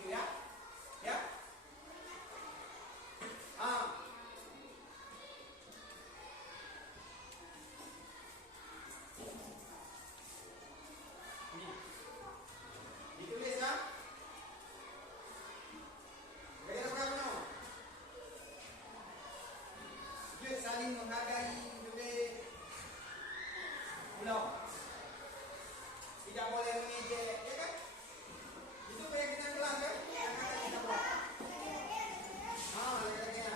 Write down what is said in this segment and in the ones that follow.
gitu ya. Ya. Ah. Ini. Ditulis ya. Gaya berapa? Yuk saling menghargai juga pulau. Tidak boleh mengejek, ya kan? Itu keyakinan kelas kan? Yang akan kita buat. Lagi-lagi ya.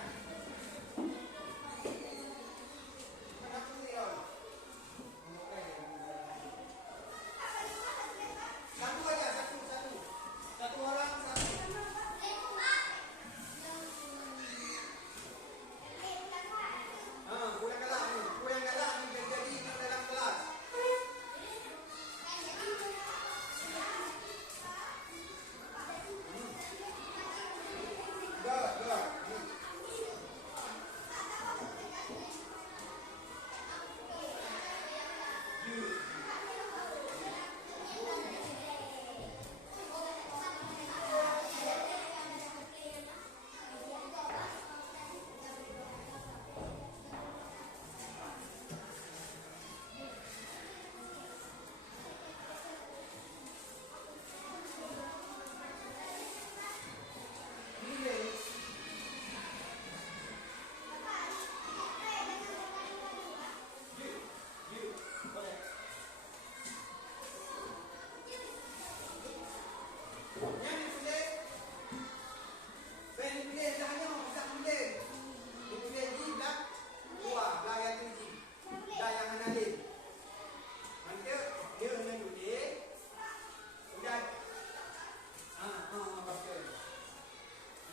Kenapa beliau? Satu aja, satu. Satu orang, satu. Kurang galak nih jadi dalam kelas.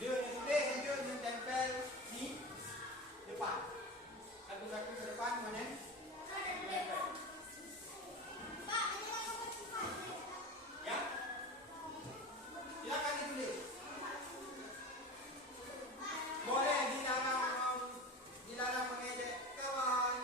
Dia yang tempel di depan. Satu-satu ke depan mana? Ya. Silakan ditulis. Boleh dilarang mengejek kawan,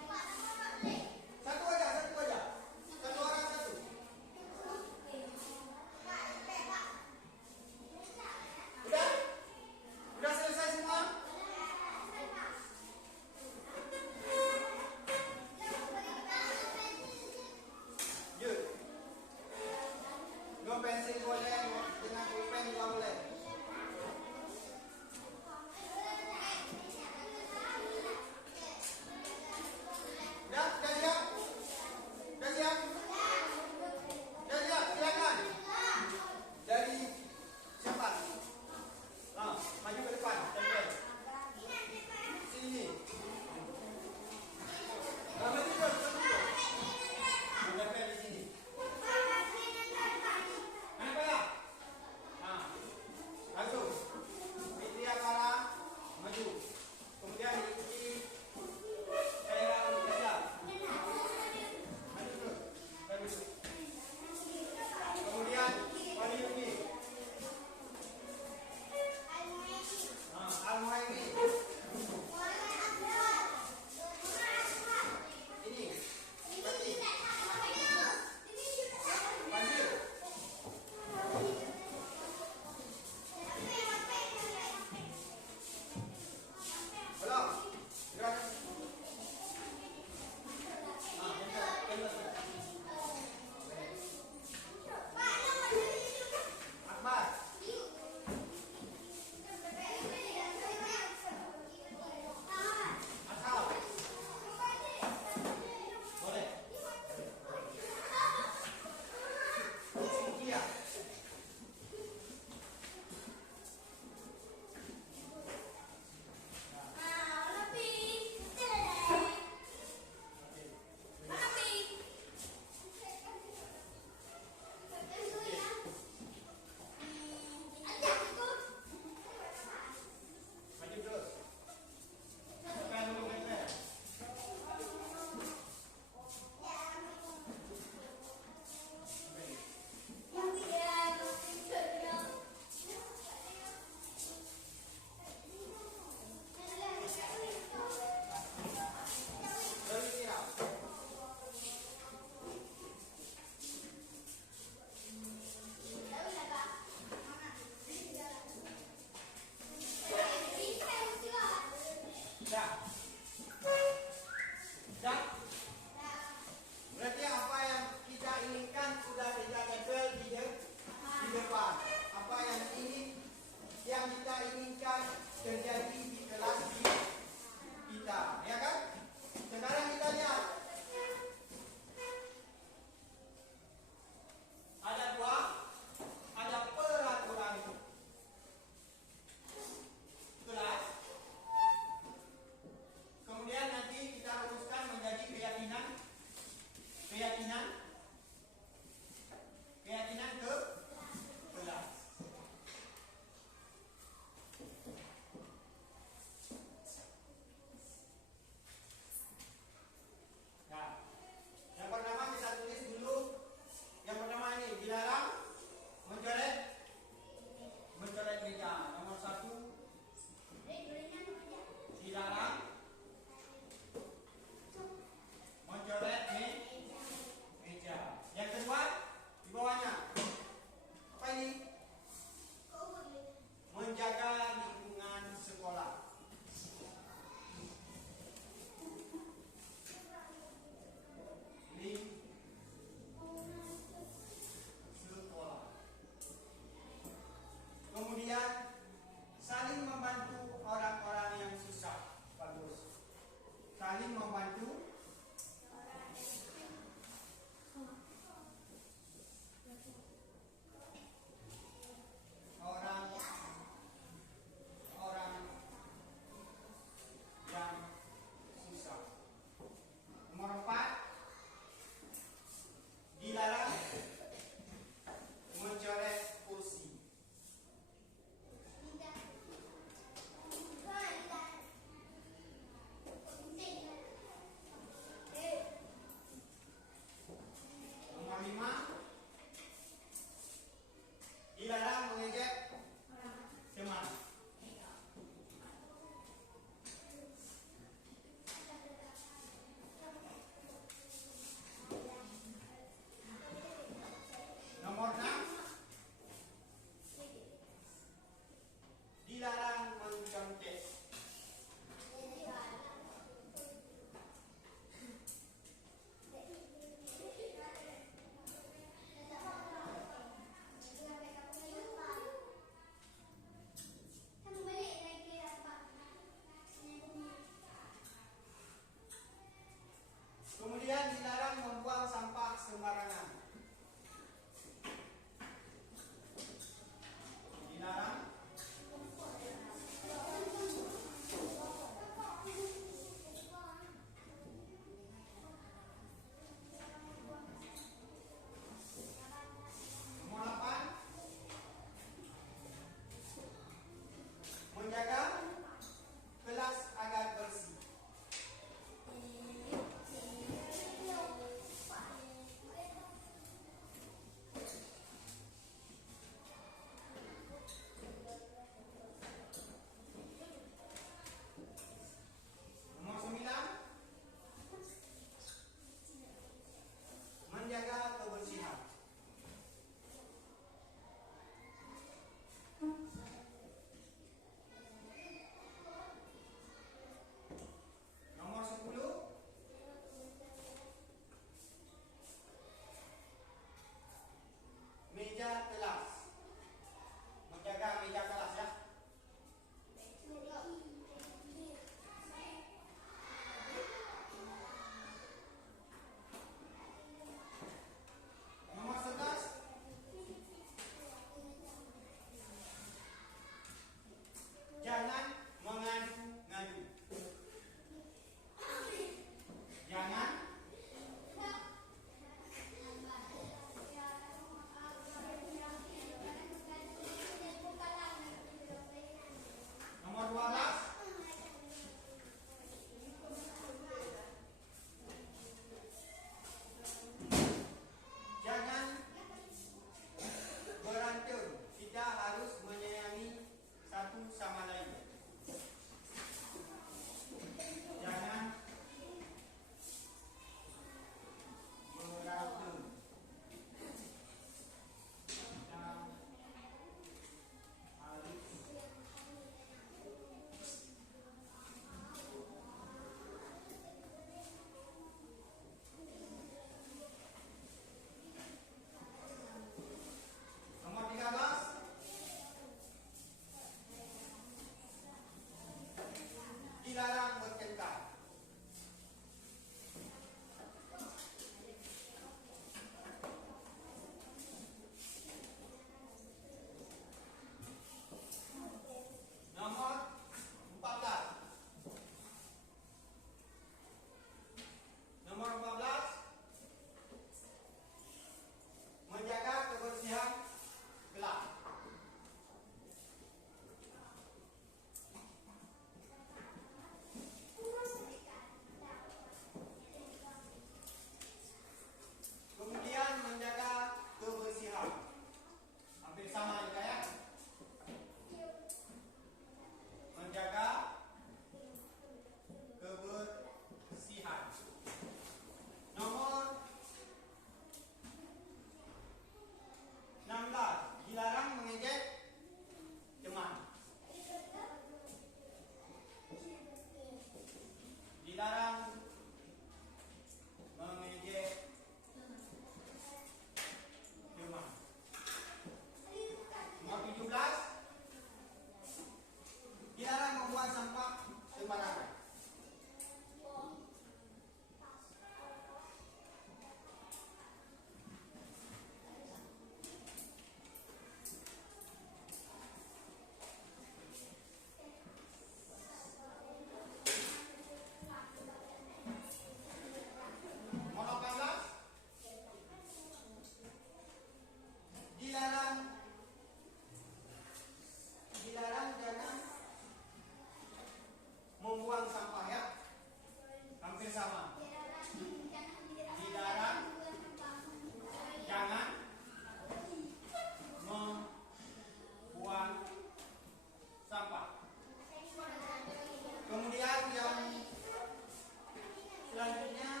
Selanjutnya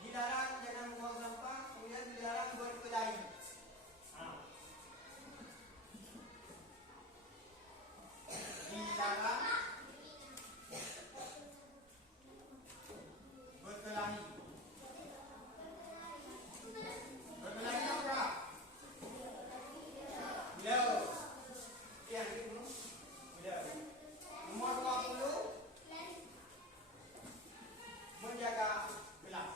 dilarang jangan membuang sampah, kemudian dilarang berkelahi. Nah. Dilarang berkelahi. Berkelahi apa? Bila. Yang itu. Bila. Nomor 20. Menjaga gelas.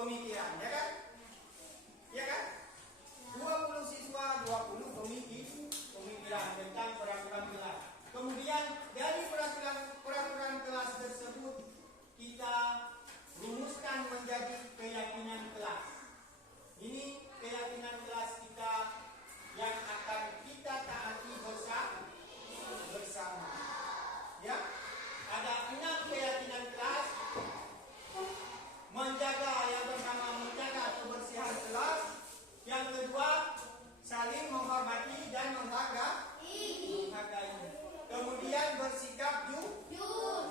pemikiran, ya kan? Ya kan? 20 siswa, 20 pemikiran tentang peraturan kelas. Kemudian dari peraturan kelas tersebut kita rumuskan menjadi keyakinan kelas. Ini keyakinan kelas kita yang akan kita taati bersama. Ya, ada 6 keyakinan kelas. Yang pertama menjaga kebersihan kelas. Yang kedua saling menghormati dan menghargai. Kemudian bersikap jujur.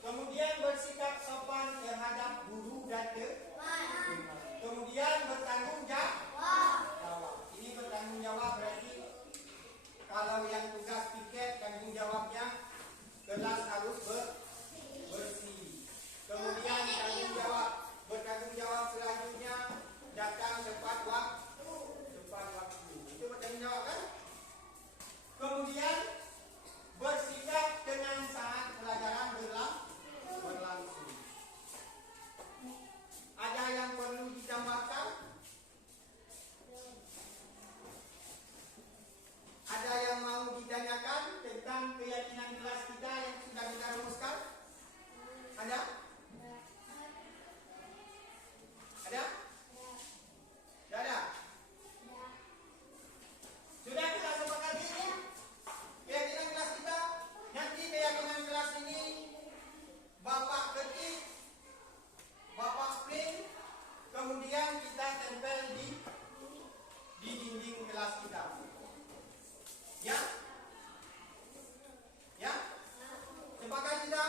Kemudian bersikap sopan terhadap guru dan teman. Kemudian bertanggung jawab. Ini bertanggung jawab berarti kalau yang tugas piket tanggung jawabnya kelas harus bersih. Kemudian bertanggung jawab selanjutnya datang tepat waktu. Itu bertanggung jawab kan? Kemudian bersikap tenang saat pelajaran berlangsung. Ada yang perlu ditambahkan? Ada yang mau ditanyakan tentang keyakinan kelas kita yang sudah kita rumuskan? Ada? Ada? Tidak ada? Sudah kita sepakati ini? Keyakinan kelas kita. Nanti keyakinan kelas ini Bapak ketik, Bapak print, kemudian kita tempel di dinding kelas kita. Ya? Ya? Sepakat kita?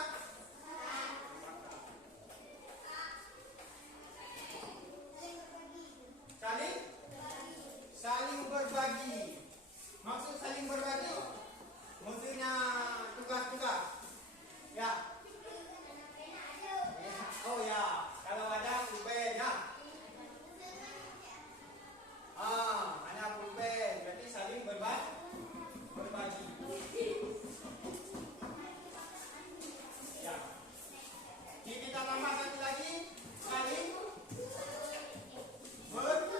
Saling berbagi. Maksud saling berbagi? Maksudnya tugas-tugas. Ya. Oh ya, kalau ada pulpen ya. Ada pulpen, berarti saling berbagi. Ya. Ini kita tambah satu lagi, saling berbagi.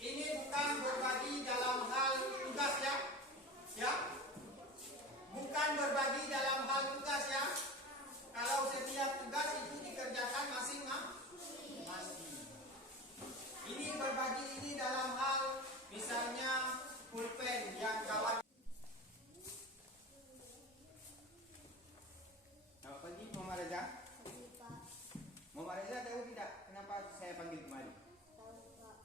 Ini bukan berbagi dalam hal tugas ya. Ya. Bukan berbagi dalam hal tugas ya. Kalau setiap tugas itu dikerjakan masing-masing. Ini berbagi ini dalam hal misalnya pulpen yang kawan. Selamat pagi Mama Reza. Mama Reza tahu tidak kenapa saya panggil kemari? Tahu Pak,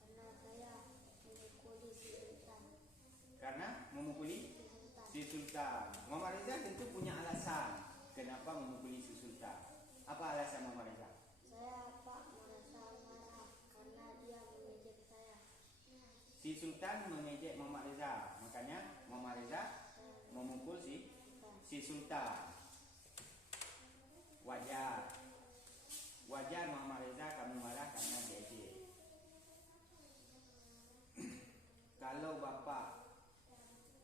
karena saya memukuli si Sultan. Karena memukuli si Sultan. Mama Reza tentu punya alasan kenapa memukuli si Sultan. Apa alasan Mama Reza? Saya Pak merasa marah karena dia mengejek saya. Si Sultan mengejek Mama Reza, makanya Mama Reza memukul si Sultan. Wajar Mama Reza kamu marah karena diejek. Kalau Bapak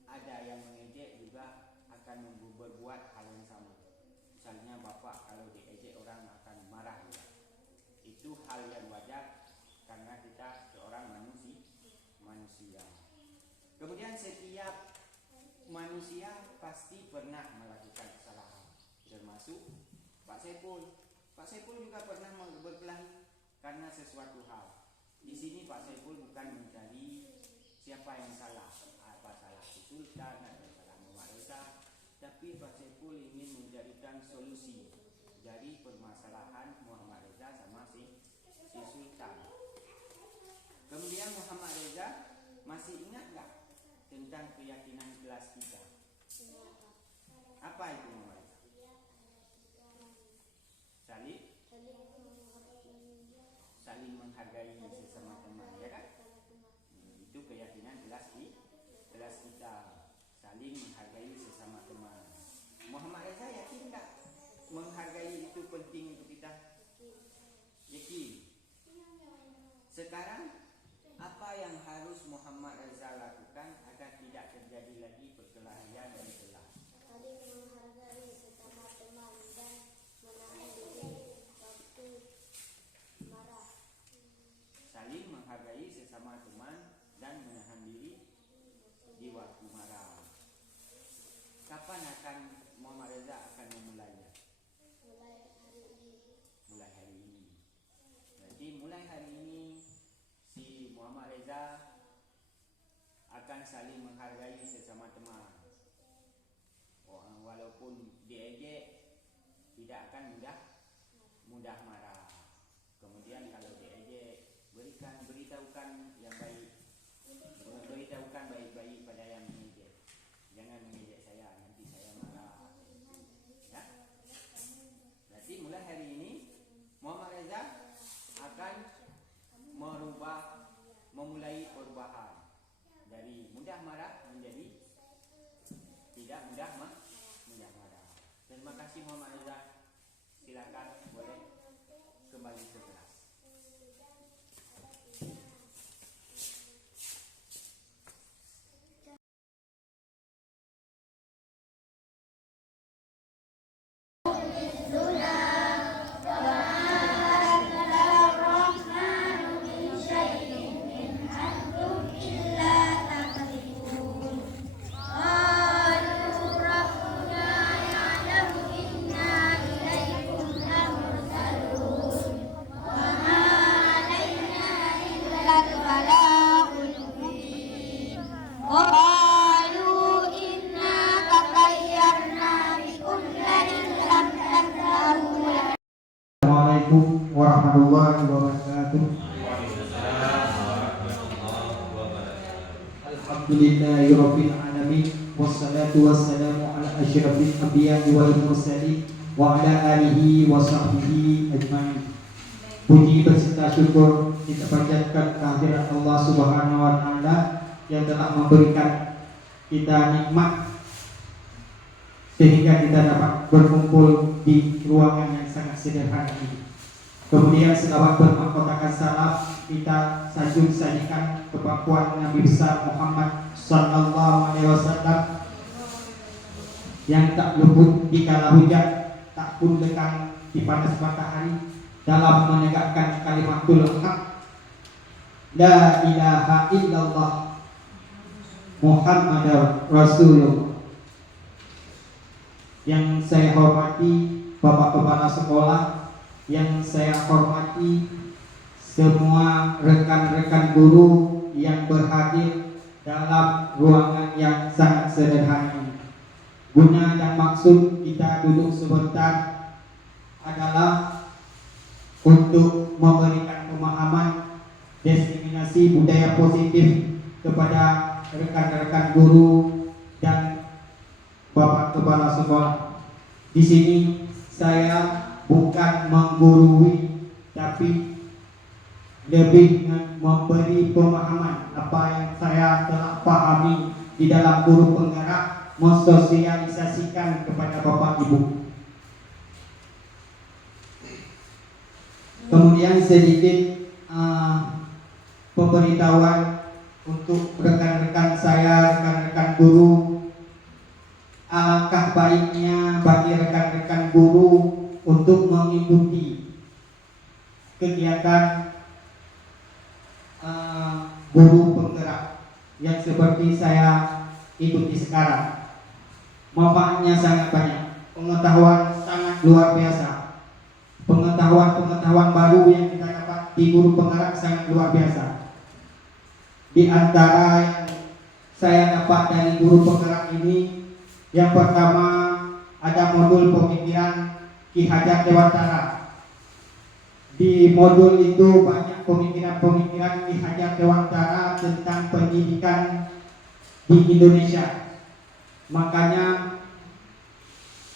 ada yang mengejek juga akan berbuat hal yang sama. Misalnya Bapak kalau diejek orang akan marah juga. Itu hal yang wajar karena kita seorang manusia. Kemudian setiap manusia pasti pernah melakukan kesalahan, termasuk Pak Saiful. Pak Saiful juga pernah berkelahi karena sesuatu hal. Di sini Pak Saiful bukan mencari siapa yang salah, apa salah si Sultan atau salah Mama Reza, tapi Pak Saiful ingin menjadikan solusi dari permasalahan Muhammad Reza sama si Sultan. Kemudian Muhammad Reza masih ingat nggak tentang keyakinan kelas kita? Apa itu Muhammad Reza? Saling menghargai sesama teman, ya kan? Itu keyakinan kelas kita, saling menghargai sesama teman. Muhammad Reza yakin tak menghargai itu penting untuk kita? Yakin. Sekarang apa yang harus Muhammad Reza lakukan agar tidak terjadi lagi perkelahian dan kelas? Saling menghargai sesama teman dan tidak akan mudah marah. Kemudian kalau diejek, beritahukan yang baik, beritahukan baik-baik pada yang mengejek. Jangan mengejek saya, nanti saya marah. Ya. Jadi mulai hari ini Muhammad Reza akan memulai perubahan dari mudah marah menjadi tidak mudah marah. Terima kasih Muhammad Reza. Silakan boleh kembali ke kelas. Assalamualaikum warahmatullahi wabarakatuh. Alhamdulillahirabbil alamin wassalatu wassalamu ala asyrafil anbiya'i wal mursalin wa ala alihi wa sahbihi ajmain. Puji beserta syukur kita panjatkan kehadirat Allah Subhanahu wa taala yang telah memberikan kita nikmat sehingga kita dapat berkumpul di ruangan yang sangat sederhana ini. Kemudian selawat bermahkotakan salam kita sajikan kepada Nabi besar Muhammad sallallahu alaihi wasallam yang tak luput di kala hujan, tak pun lekang di panas matahari dalam menegakkan kalimatul haq la ilaha illallah Muhammadar Rasulullah. Yang saya hormati Bapak Kepala Sekolah, yang saya hormati semua rekan-rekan guru yang berhadir dalam ruangan yang sangat sederhana ini. Guna dan maksud kita duduk sebentar adalah untuk memberikan pemahaman diseminasi budaya positif kepada rekan-rekan guru dan Bapak Kepala Sekolah. Di sini saya bukan menggurui, tapi lebih memberi pemahaman apa yang saya telah pahami di dalam guru penggerak, mensosialisasikan kepada Bapak Ibu. Kemudian sedikit pemberitahuan untuk rekan-rekan saya, rekan-rekan guru. Alangkah baiknya bagi rekan-rekan guru untuk mengikuti kegiatan guru penggerak yang seperti saya ikuti sekarang. Manfaatnya sangat banyak, pengetahuan sangat luar biasa, pengetahuan baru yang kita dapat di guru penggerak sangat luar biasa. Di antara yang saya dapat dari guru penggerak ini, yang pertama ada modul pemikiran Ki Hajar Dewantara. Di modul itu banyak pemikiran-pemikiran Ki Hajar Dewantara tentang pendidikan di Indonesia. Makanya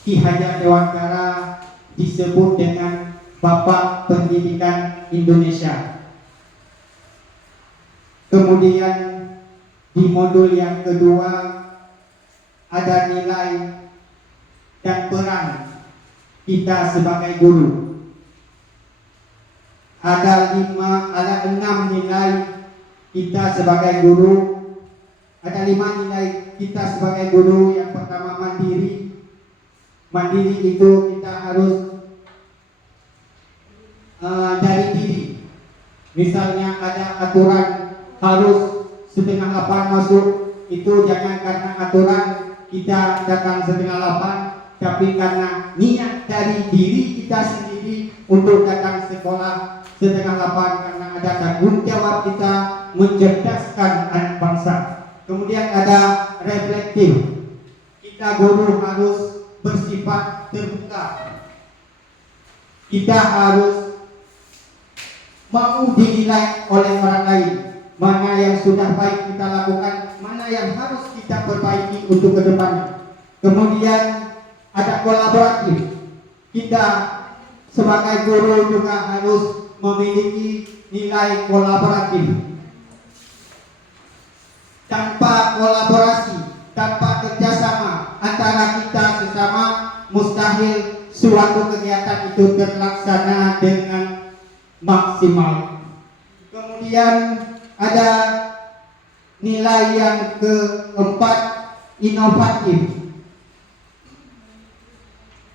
Ki Hajar Dewantara disebut dengan Bapak Pendidikan Indonesia. Kemudian di modul yang kedua ada nilai dan peran kita sebagai guru. Ada 6 nilai kita sebagai guru. Ada 5 nilai kita sebagai guru. Yang pertama mandiri. Mandiri itu kita harus dari diri. Misalnya ada aturan harus setengah 8 masuk, itu jangan karena aturan kita datang setengah 8, tapi karena niat dari diri kita sendiri untuk datang sekolah setengah 8, karena ada tanggung jawab kita mencerdaskan anak bangsa. Kemudian ada reflektif, kita guru harus bersifat terbuka, kita harus mau dinilai oleh orang lain. Mana yang sudah baik kita lakukan, mana yang harus kita perbaiki untuk ke depannya. Kemudian ada kolaboratif. Kita sebagai guru juga harus memiliki nilai kolaboratif. Tanpa kolaborasi, tanpa kerjasama antara kita sesama, mustahil suatu kegiatan itu terlaksana dengan maksimal. Kemudian ada nilai yang keempat, inovatif.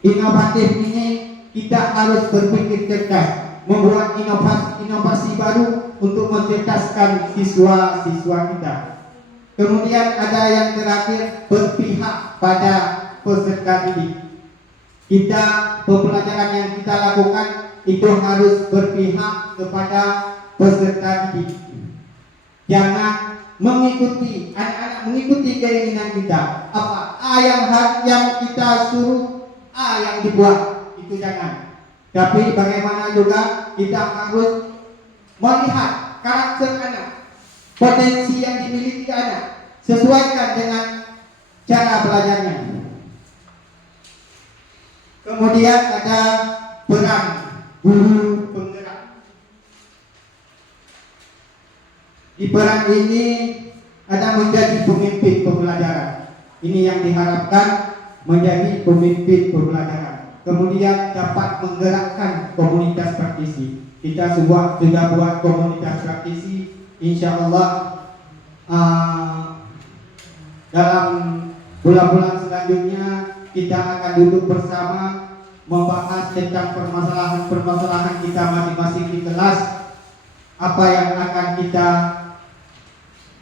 Inovatif ini kita harus berpikir cerdas, membuat inovasi baru untuk mencerdaskan siswa-siswa kita. Kemudian ada yang terakhir, berpihak pada peserta didik. Kita, pembelajaran yang kita lakukan itu harus berpihak kepada peserta didik. Jangan mengikuti anak-anak, mengikuti keinginan kita. Apa yang kita suruh, yang dibuat, itu jangan. Tapi bagaimana juga kita harus melihat karakter anak, potensi yang dimiliki anak, sesuaikan dengan cara belajarnya. Kemudian ada peran guru penggerak. Di peran ini ada menjadi pemimpin pembelajaran. Ini yang diharapkan, menjadi pemimpin pembelajaran. Kemudian dapat menggerakkan komunitas praktisi. Kita sudah buat komunitas praktisi. Insya Allah dalam bulan-bulan selanjutnya kita akan duduk bersama membahas tentang permasalahan-permasalahan kita masing-masing di kelas, apa yang akan kita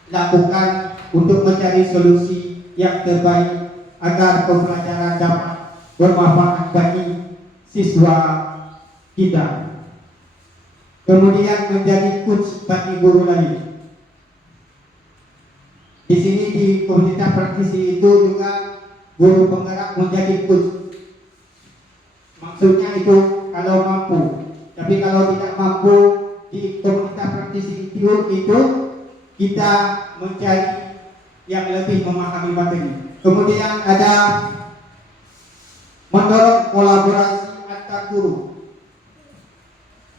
lakukan untuk mencari solusi yang terbaik agar pembelajaran dapat bermanfaat bagi siswa kita. Kemudian menjadi coach bagi guru lain. Di sini di komunitas praktisi itu juga guru penggerak menjadi coach. Maksudnya itu kalau mampu. Tapi kalau tidak mampu, di komunitas praktisi itu kita mencari yang lebih memahami materi. Kemudian ada mendorong kolaborasi antar guru.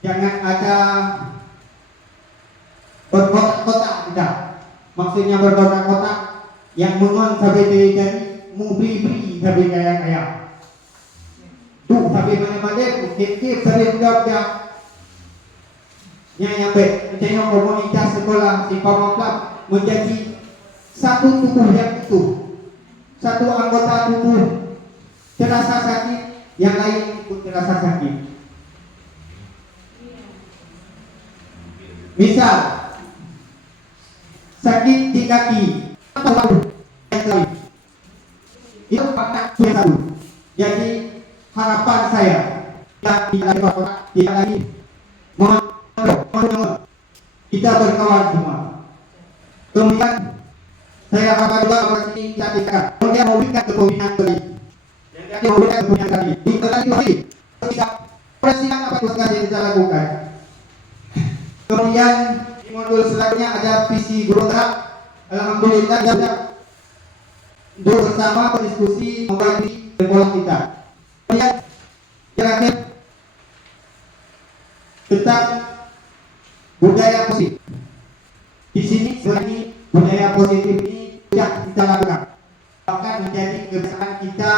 Jangan ada berkotak-kotak, tidak. Maksudnya berkotak-kotak yang mengon sampai dari mubri sampai kaya-kaya. Tuh sampai mana-mana, kip sampai muda-muda. Yang baik, misalnya komunitas sekolah si Pamaplam menjadi satu tubuh yang utuh, satu anggota tubuh terasa sakit, yang lain ikut terasa sakit. Misal sakit di kaki, itu fakta satu. Jadi harapan saya tidak lagi kita berkawan semua. Kemudian saya akan juga ini jadikan. Kemudian memberikan kepemimpinan tadi. Jadi memberikan kepemimpinan tadi. Di tadi tidak presiden apa yang kita lakukan. Kemudian di modul selanjutnya ada visi guru gerak. Alhamdulillah sudah duduk bersama berdiskusi membagi sekolah kita. Kemudian terakhir tentang budaya positif. Di sini sebenarnya budaya positif ini sudah kita lakukan, bahkan menjadi kebiasaan kita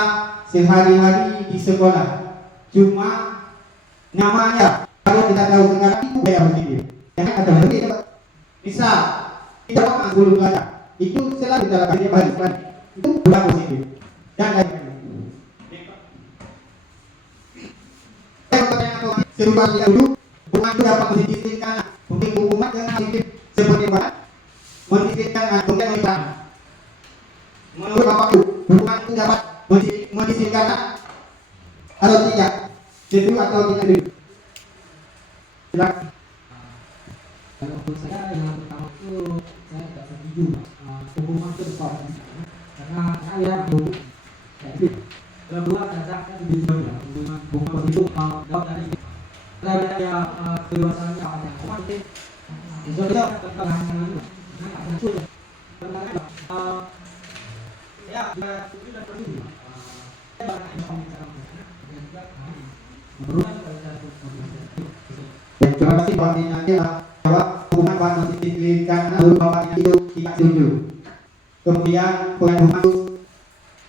sehari-hari di sekolah. Cuma namanya kalau kita tahu sekarang itu budaya positif. Jangan ada begitu. Misal kita makan guru belajar, itu selalu kita lakukan balik itu budaya positif. Dan lain-lain. Saya bertanya serupa dulu. Bukan itu dapat mendisiplinkan, mungkin hukuman dengan positif seperti apa? Mendisiplinkan kemudian menang. Menurut Bapak itu, hukuman itu dapat mendisiplinkan atau tidak? Setuju atau tidak setuju? Silakan. Kalau menurut saya yang pertama itu saya tidak setuju hukuman itu besar karena saya dulu jadi kedua katakan di hubungan itu dapat dari Ada keluasannya ada cuma itu kekalahan dulu ada sudah ya sudah terjadi Terima kasih Pak Dinanti jawab hukuman Pak disiplin karena Bapak itu tidak setuju. Kemudian hukuman itu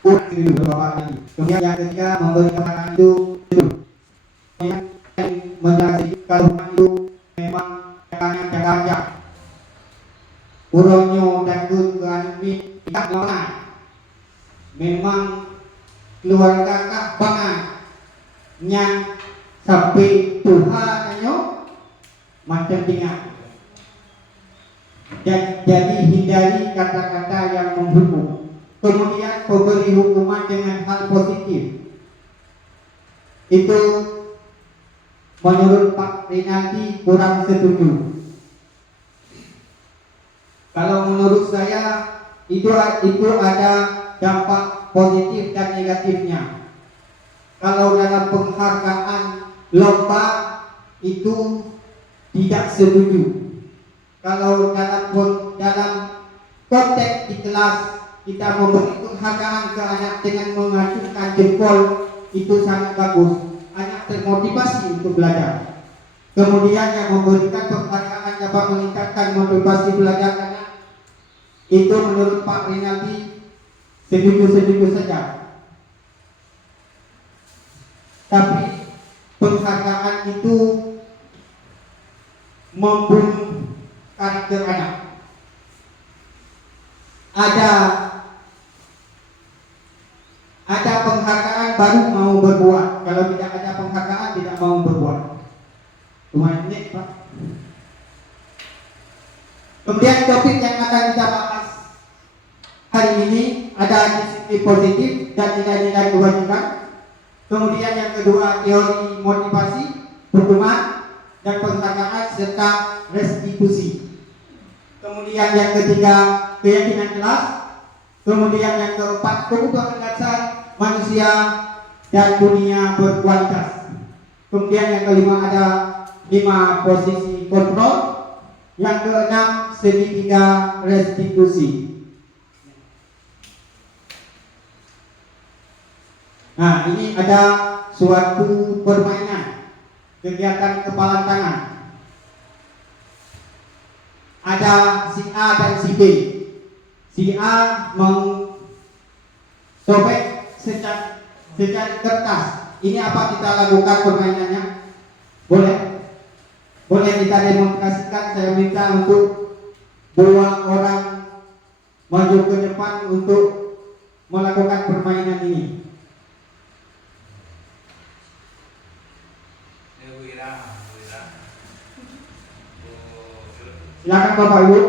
kurang setuju Bapak ini. Kemudian yang ketiga memberi keterangan itu setuju. Kemudian menjelaskan kalau hukuman itu memang jangan uronyo dan tujuan ini tidak benar. Memang keluarga tak banget yang sampai Tuhan macam tinggal. Jadi hindari kata-kata yang menghukum. Kemudian memberi hukuman dengan hal positif. Itu menurut Pak Rinaldi kurang setuju. Kalau menurut saya itu ada dampak positif dan negatifnya. Kalau dalam penghargaan lomba itu tidak setuju. Kalau dalam konteks di kelas kita memberi penghargaan ke anak dengan mengacungkan jempol itu sangat bagus. Anak termotivasi untuk belajar. Kemudian yang memberikan penghargaan dapat meningkatkan motivasi belajar anak itu menurut Pak Rinaldi setuju saja. Tapi penghargaan itu membunuh karakter anak. Ada penghargaan baru mau berbuat. Kalau tidak ada penghargaan tidak mau berbuat. Cuma ini Pak. Kemudian topik yang akan kita bahas hari ini ada disiplin positif dan nilai-nilai kewajiban. Kemudian yang kedua teori motivasi, hukuman dan penghargaan serta restitusi. Kemudian yang ketiga keyakinan kelas. Kemudian yang keempat kebutuhan dasar manusia dan dunia berkualitas. Kemudian yang kelima ada 5 posisi kontrol. Yang keenam segitiga restitusi. Nah, ini ada suatu permainan kegiatan kepala tangan. Ada si A dan si B. Si A sobek secari kertas. Ini apa kita lakukan permainannya? Boleh kita demonstrasikan. Saya minta untuk 2 orang maju ke depan untuk melakukan permainan ini. Silakan Bapak Ibu.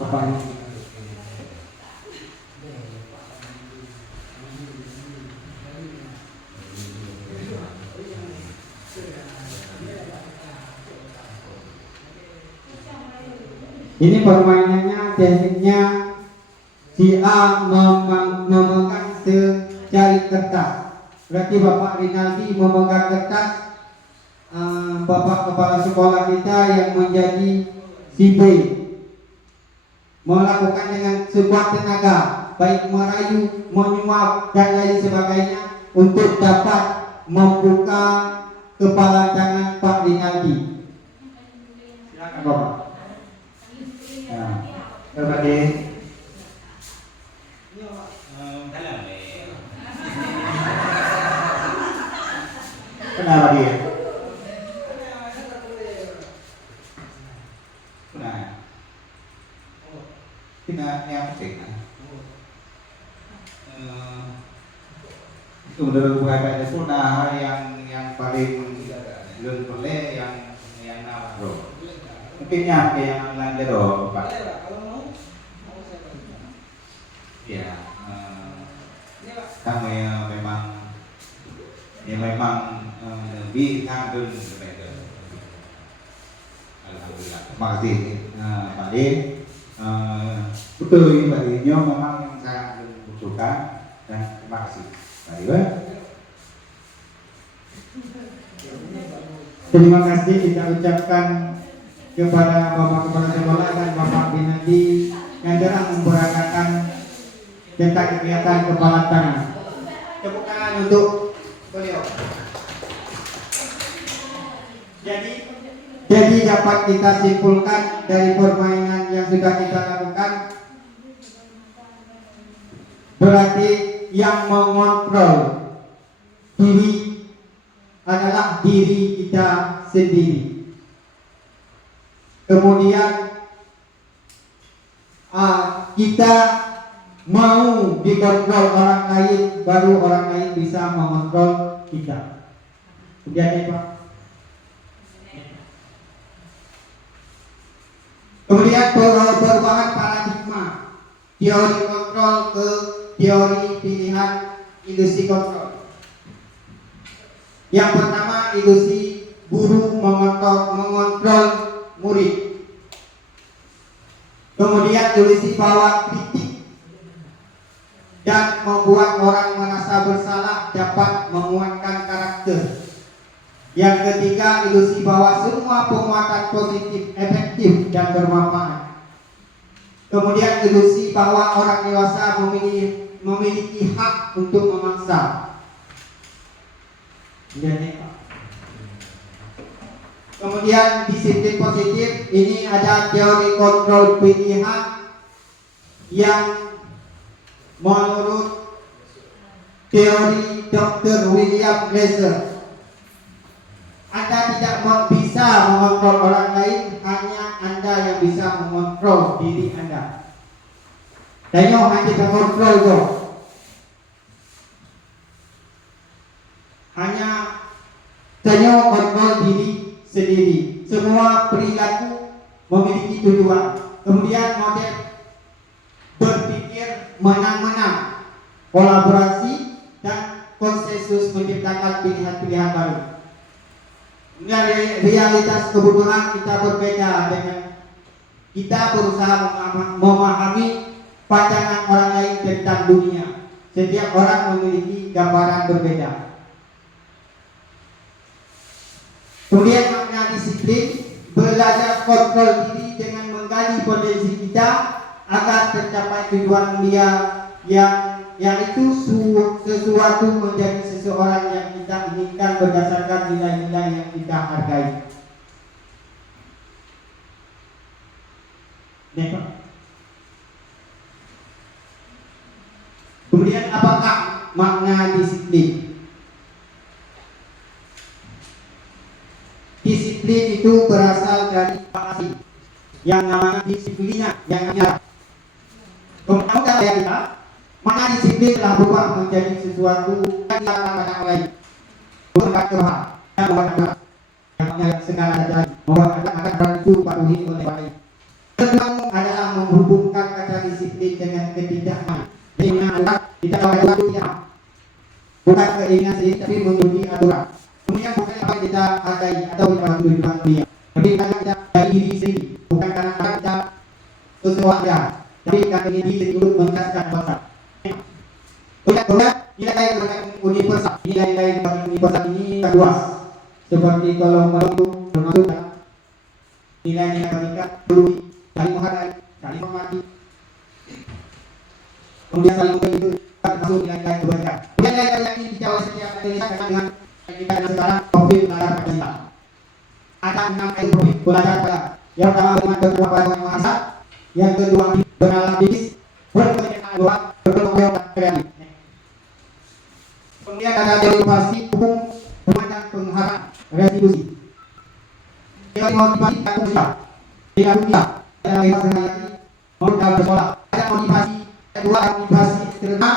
Bapak Ibu. Ini permainannya tekniknya si A memegang secari kertas. Berarti Bapak Rinaldi memegang kertas, Bapak Kepala Sekolah kita yang menjadi si B melakukan dengan sebuah tenaga, baik merayu, menyuap dan lain sebagainya untuk dapat membuka kepala tangan Pak Rinaldi. Silakan Bapak. Nah, berbagi. Kenapa dia? Nah, kita yang penting. Itu menurut bukan itu yang paling belum boleh yang nawar bro. Mungkin yang lain dong Pak. Kalau mau saya berikan. Ya, kami memang lebih ngandung mereka. Alhamdulillah. Terima kasih Pak D. Betul ini Pak D-nya memang yang sangat membutuhkan dan terima kasih Pak D. Terima kasih kita ucapkan kepada Bapak Kepala Sekolah dan Bapak Binandi yang telah memberangkatkan tentang kegiatan kepala tangan. Tepuk tangan untuk beliau. Jadi dapat kita simpulkan dari permainan yang sudah kita lakukan, berarti yang mengontrol diri adalah diri kita sendiri. Kemudian kita mau dikontrol orang lain, baru orang lain bisa mengontrol kita. Kemudian Pak. Kemudian perubahan paradigma teori kontrol ke teori pilihan ilusi kontrol. Yang pertama, ilusi guru mengontrol murid. Kemudian ilusi bahwa kritik dan membuat orang merasa bersalah dapat menguatkan karakter. Yang ketiga, ilusi bahwa semua penguatan positif efektif dan bermanfaat. Kemudian ilusi bahwa orang dewasa memiliki hak untuk memaksa. Kemudian disiplin positif ini ada teori kontrol pilihan yang menurut teori Dr. William Glaser, Anda tidak bisa mengontrol orang lain, hanya Anda yang bisa mengontrol diri Anda. Tengok hanya mengontrol kok. Hanya tengok kontrol diri sendiri. Semua perilaku memiliki tujuan. Kemudian model berpikir menang-menang, kolaborasi dan konsensus menciptakan pilihan-pilihan baru. Dari realitas kebutuhan kita berbeda dengan kita berusaha memahami pandangan orang lain tentang dunia. Setiap orang memiliki gambaran berbeda. Kemudian makna disiplin, belajar kontrol diri dengan menggali potensi kita agar tercapai tujuan mulia yang itu sesuatu menjadi seseorang yang kita inginkan berdasarkan nilai-nilai yang kita hargai. Kemudian apakah makna disiplin? Disiplin itu berasal dari bahasa yang namanya disiplina, yang namanya kemudian kita, maka disiplin telah berubah menjadi sesuatu yang dilakukan pada orang lain, bukan Tuhan yang membuat yang segala terjadi, membuat akan itu patuhi oleh orang lain. Kedua adalah menghubungkan kata disiplin dengan ketidakmauan. Jadi tidak ada aturan, bukan keinginan sendiri tapi mengikuti aturan. Kemudian bukan apa yang kita hargai atau kita tujuan dia, tapi karena kita dari diri sendiri, bukan karena kita sesuatu ya, tapi karena diri sendiri untuk menjelaskan bangsa. Kemudian nilai universal, nilai universal ini tak luas, seperti kalau termasuk nilai-nilai mereka perlu saling menghargai, saling menghormati, kemudian saling menghidup, termasuk nilai-nilai kebaikan. Kemudian nilai-nilai yang ini dijawab setiap Indonesia dengan kita sekarang COVID belajar kita. Ada 6 COVID belajar pada yang pertama bagaimana berkuasa yang maha, yang kedua bernalar bisnis, berkembang kreatif. Kemudian ada motivasi hukum, pemandang penghargaan, restitusi. Teori motivasi dan usia, tidak dunia, ada motivasi mau dalam bersekolah. Ada motivasi kedua, motivasi eksternal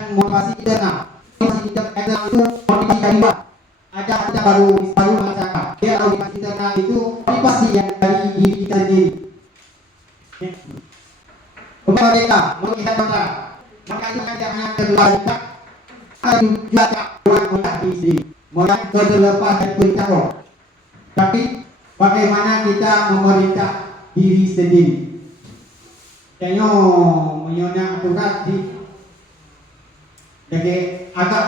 dan motivasi internal. Motivasi internal itu motivasi dari luar. Ada baru masyarakat. kalau kita itu pasti yang dari diri kita sendiri. Mereka melihat maka itu jangan terlalu juga tak buat melatih istri, mulai terlepas dari perintah, tapi bagaimana kita memerintah diri sendiri. Kayaknya menyona aturan di jadi agak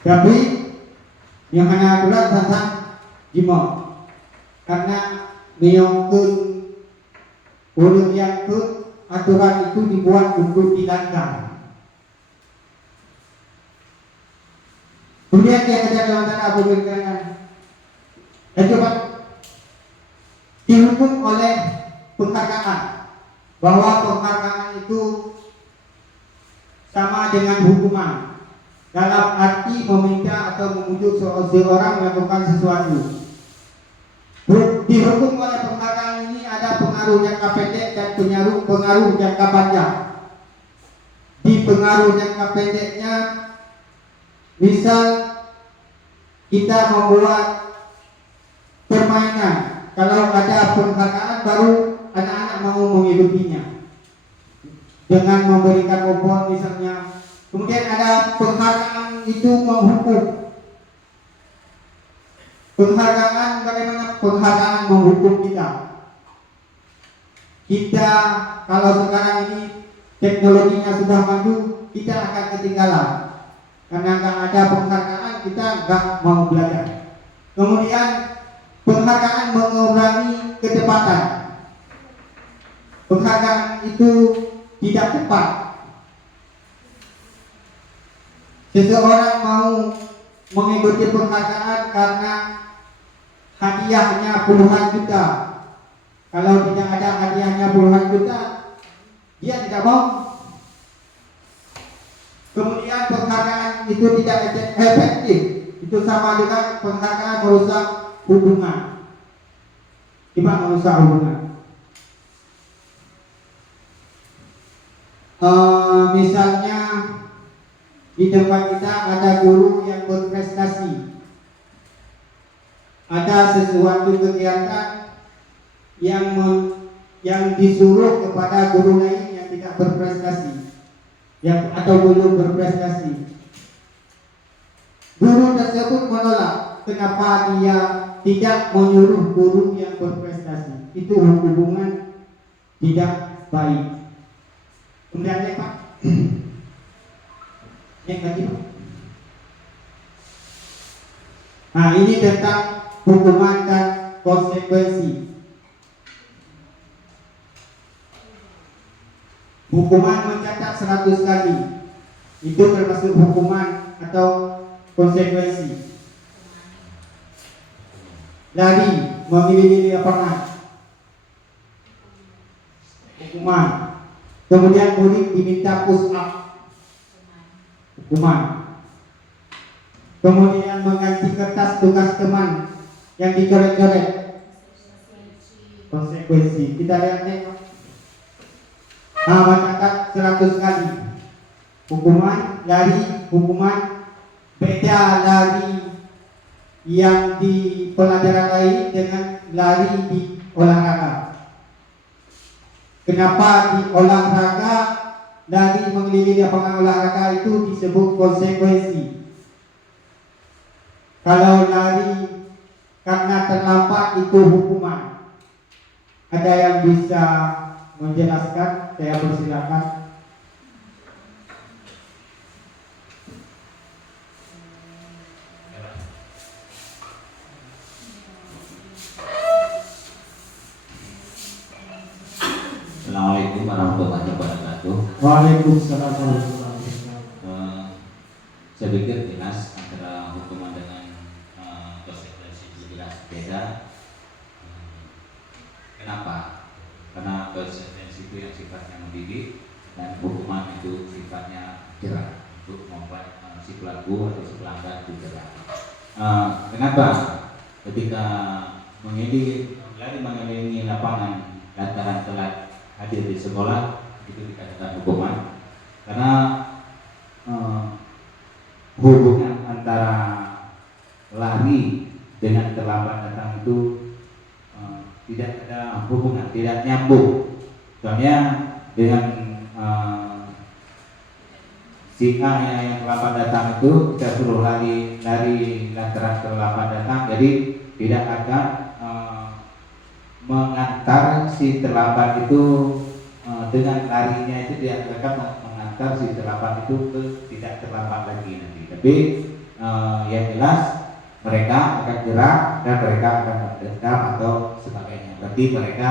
tapi yang hanya aturan tentang jima karena menyongkun urut yang ke aturan itu dibuat untuk dilanggar. Kemudian dia kata dalam tanda pemerintahan coba dihukum oleh penghargaan, bahwa penghargaan itu sama dengan hukuman dalam arti meminta atau memujuk seorang melakukan sesuatu. Dihukum oleh penghargaan ini ada pengaruh jangka pendek dan pengaruh jangka panjang. Di pengaruh jangka pendeknya, misal kita membuat permainan, kalau ada penghargaan baru anak-anak mau mengikutinya dengan memberikan kupon misalnya. Kemudian ada penghargaan itu menghukum. Penghargaan, bagaimana penghargaan menghukum kita? Kita kalau sekarang ini teknologinya sudah maju, kita akan ketinggalan karena nggak ada penghargaan, kita nggak mau belajar. Kemudian penghargaan mengurangi kecepatan. Penghargaan itu tidak cepat. Seseorang mau mengikuti penghargaan karena hadiahnya puluhan juta. Kalau tidak ada hadiahnya puluhan juta, dia tidak mau. Kemudian penghargaan itu tidak efektif. Itu sama dengan penghargaan merusak hubungan. Tiba merusak hubungan. Misalnya di tempat kita ada guru yang berprestasi, ada sesuatu kegiatan yang disuruh kepada guru lain yang tidak berprestasi, atau belum berprestasi. Guru tersebut menolak. Kenapa dia tidak menyuruh guru yang berprestasi? Itu hubungan tidak baik. Kemudian Pak, yang lagi Pak. Nah, ini tentang hukuman dan konsekuensi. Hukuman mencatat 100 kali, itu termasuk hukuman atau konsekuensi. Lari mengelilingi lapangan, hukuman. Kemudian murid diminta push up, hukuman. Kemudian mengganti kertas tugas teman yang dicoret-coret, konsekuensi. Kita lihat nih, mencatat 100 kali, hukuman. Lari, hukuman. Beda lari yang di pelajaran lain dengan lari di olahraga. Kenapa di olahraga lari mengelilingi lapangan olahraga itu disebut konsekuensi? Kalau lari karena terlambat itu hukuman. Ada yang bisa menjelaskan? Saya persilakan. Assalamualaikum warahmatullahi wabarakatuh. Waalaikumsalam warahmatullahi wabarakatuh. Saya pikir jelas antara hukuman dengan konsekuensi itu jelas beda. Kenapa? Karena konsekuensi itu yang sifatnya mendidik dan hukuman itu sifatnya jerah untuk membuat si pelaku atau si pelanggar itu jerah. Kenapa? Ketika mengelilingi lapangan lantaran telat hadir di sekolah itu dikatakan hukuman, karena hubungan antara lari dengan terlambat datang itu tidak ada hubungan, tidak nyambung. Soalnya dengan si A yang terlambat datang itu kita suruh lari lantaran terlambat datang, jadi tidak akan mengantar si terlambat itu dengan larinya itu tidak akan mengantar si terlambat itu ke tidak terlambat lagi nanti. Tapi yang jelas mereka akan gerak dan mereka akan mendendam atau sebagainya. Berarti mereka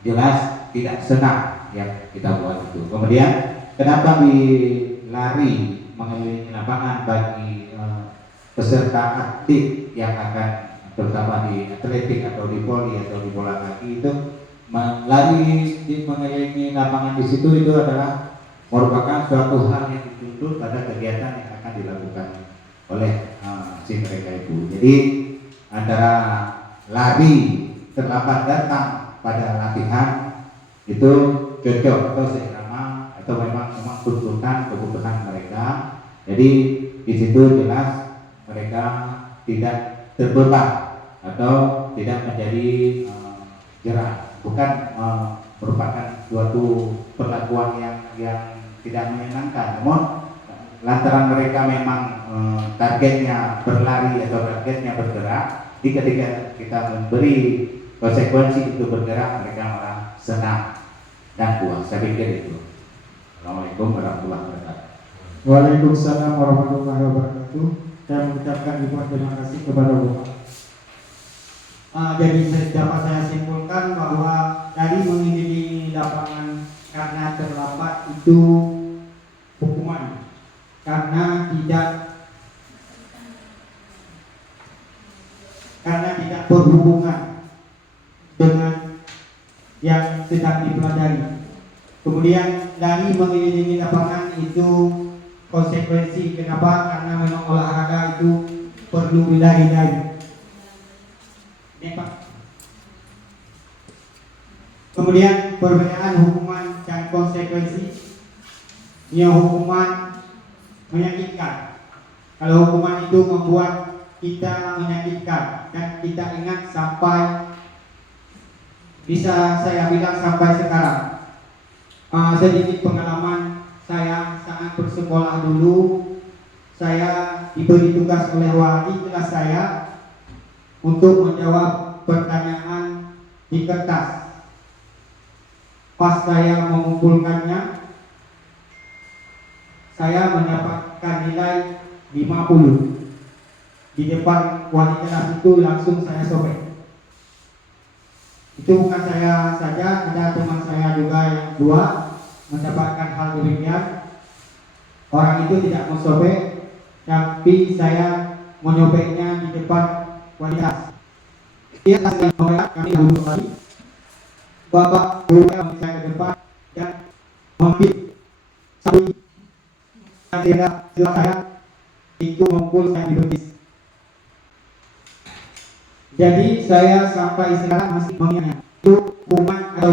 jelas tidak senang yang kita buat itu. Kemudian kenapa lari mengelilingi lapangan bagi peserta aktif yang akan terutama di atletik atau di voli atau di bola kaki itu lari mengelilingi lapangan di situ itu adalah merupakan suatu hal yang dituntut pada kegiatan yang akan dilakukan oleh si mereka itu. Jadi antara lari terlambat datang pada latihan itu cocok atau seirama atau memang tuntutan kebutuhan mereka. Jadi di situ jelas mereka tidak terbeban atau tidak menjadi jerah, bukan merupakan suatu perlakuan yang tidak menyenangkan. Namun lantaran mereka memang targetnya berlari atau targetnya bergerak, ketika kita memberi konsekuensi itu bergerak, mereka malah senang dan puas. Saya pikir itu. Assalamualaikum warahmatullahi wabarakatuh. Waalaikumsalam warahmatullahi wabarakatuh. Saya mengucapkan ribuan terima kasih kepada Bapak. Jadi dapat saya simpulkan bahwa dari mengelilingi lapangan karena terlambat itu hukuman, karena tidak berhubungan dengan yang sedang dipelajari. Kemudian dari mengelilingi lapangan itu konsekuensi kenapa? Karena memang olahraga itu perlu berlari-lari. Kemudian perbedaan hukuman dan konsekuensi. Yang hukuman menyakitkan. Kalau hukuman itu membuat kita menyakitkan dan kita ingat sampai bisa saya bilang sampai sekarang. Sedikit pengalaman saya saat bersekolah dulu, saya diberi tugas oleh wali kelas saya untuk menjawab pertanyaan di kertas. Pas saya mengumpulkannya, saya mendapatkan nilai 50. Di depan wali kelas itu langsung saya sobek. Itu bukan saya saja, ada teman saya juga yang dua mendapatkan hal demikian. Orang itu tidak mau sobek, tapi saya menyobeknya di depan wali kelas. Dia langsung menolak, kami duduk lagi. Bapak guru yang saya ke depan dan mengambil sapi yang tidak jelas saya itu memukul saya di betis. Jadi saya sampai sekarang masih mengingat itu hukuman atau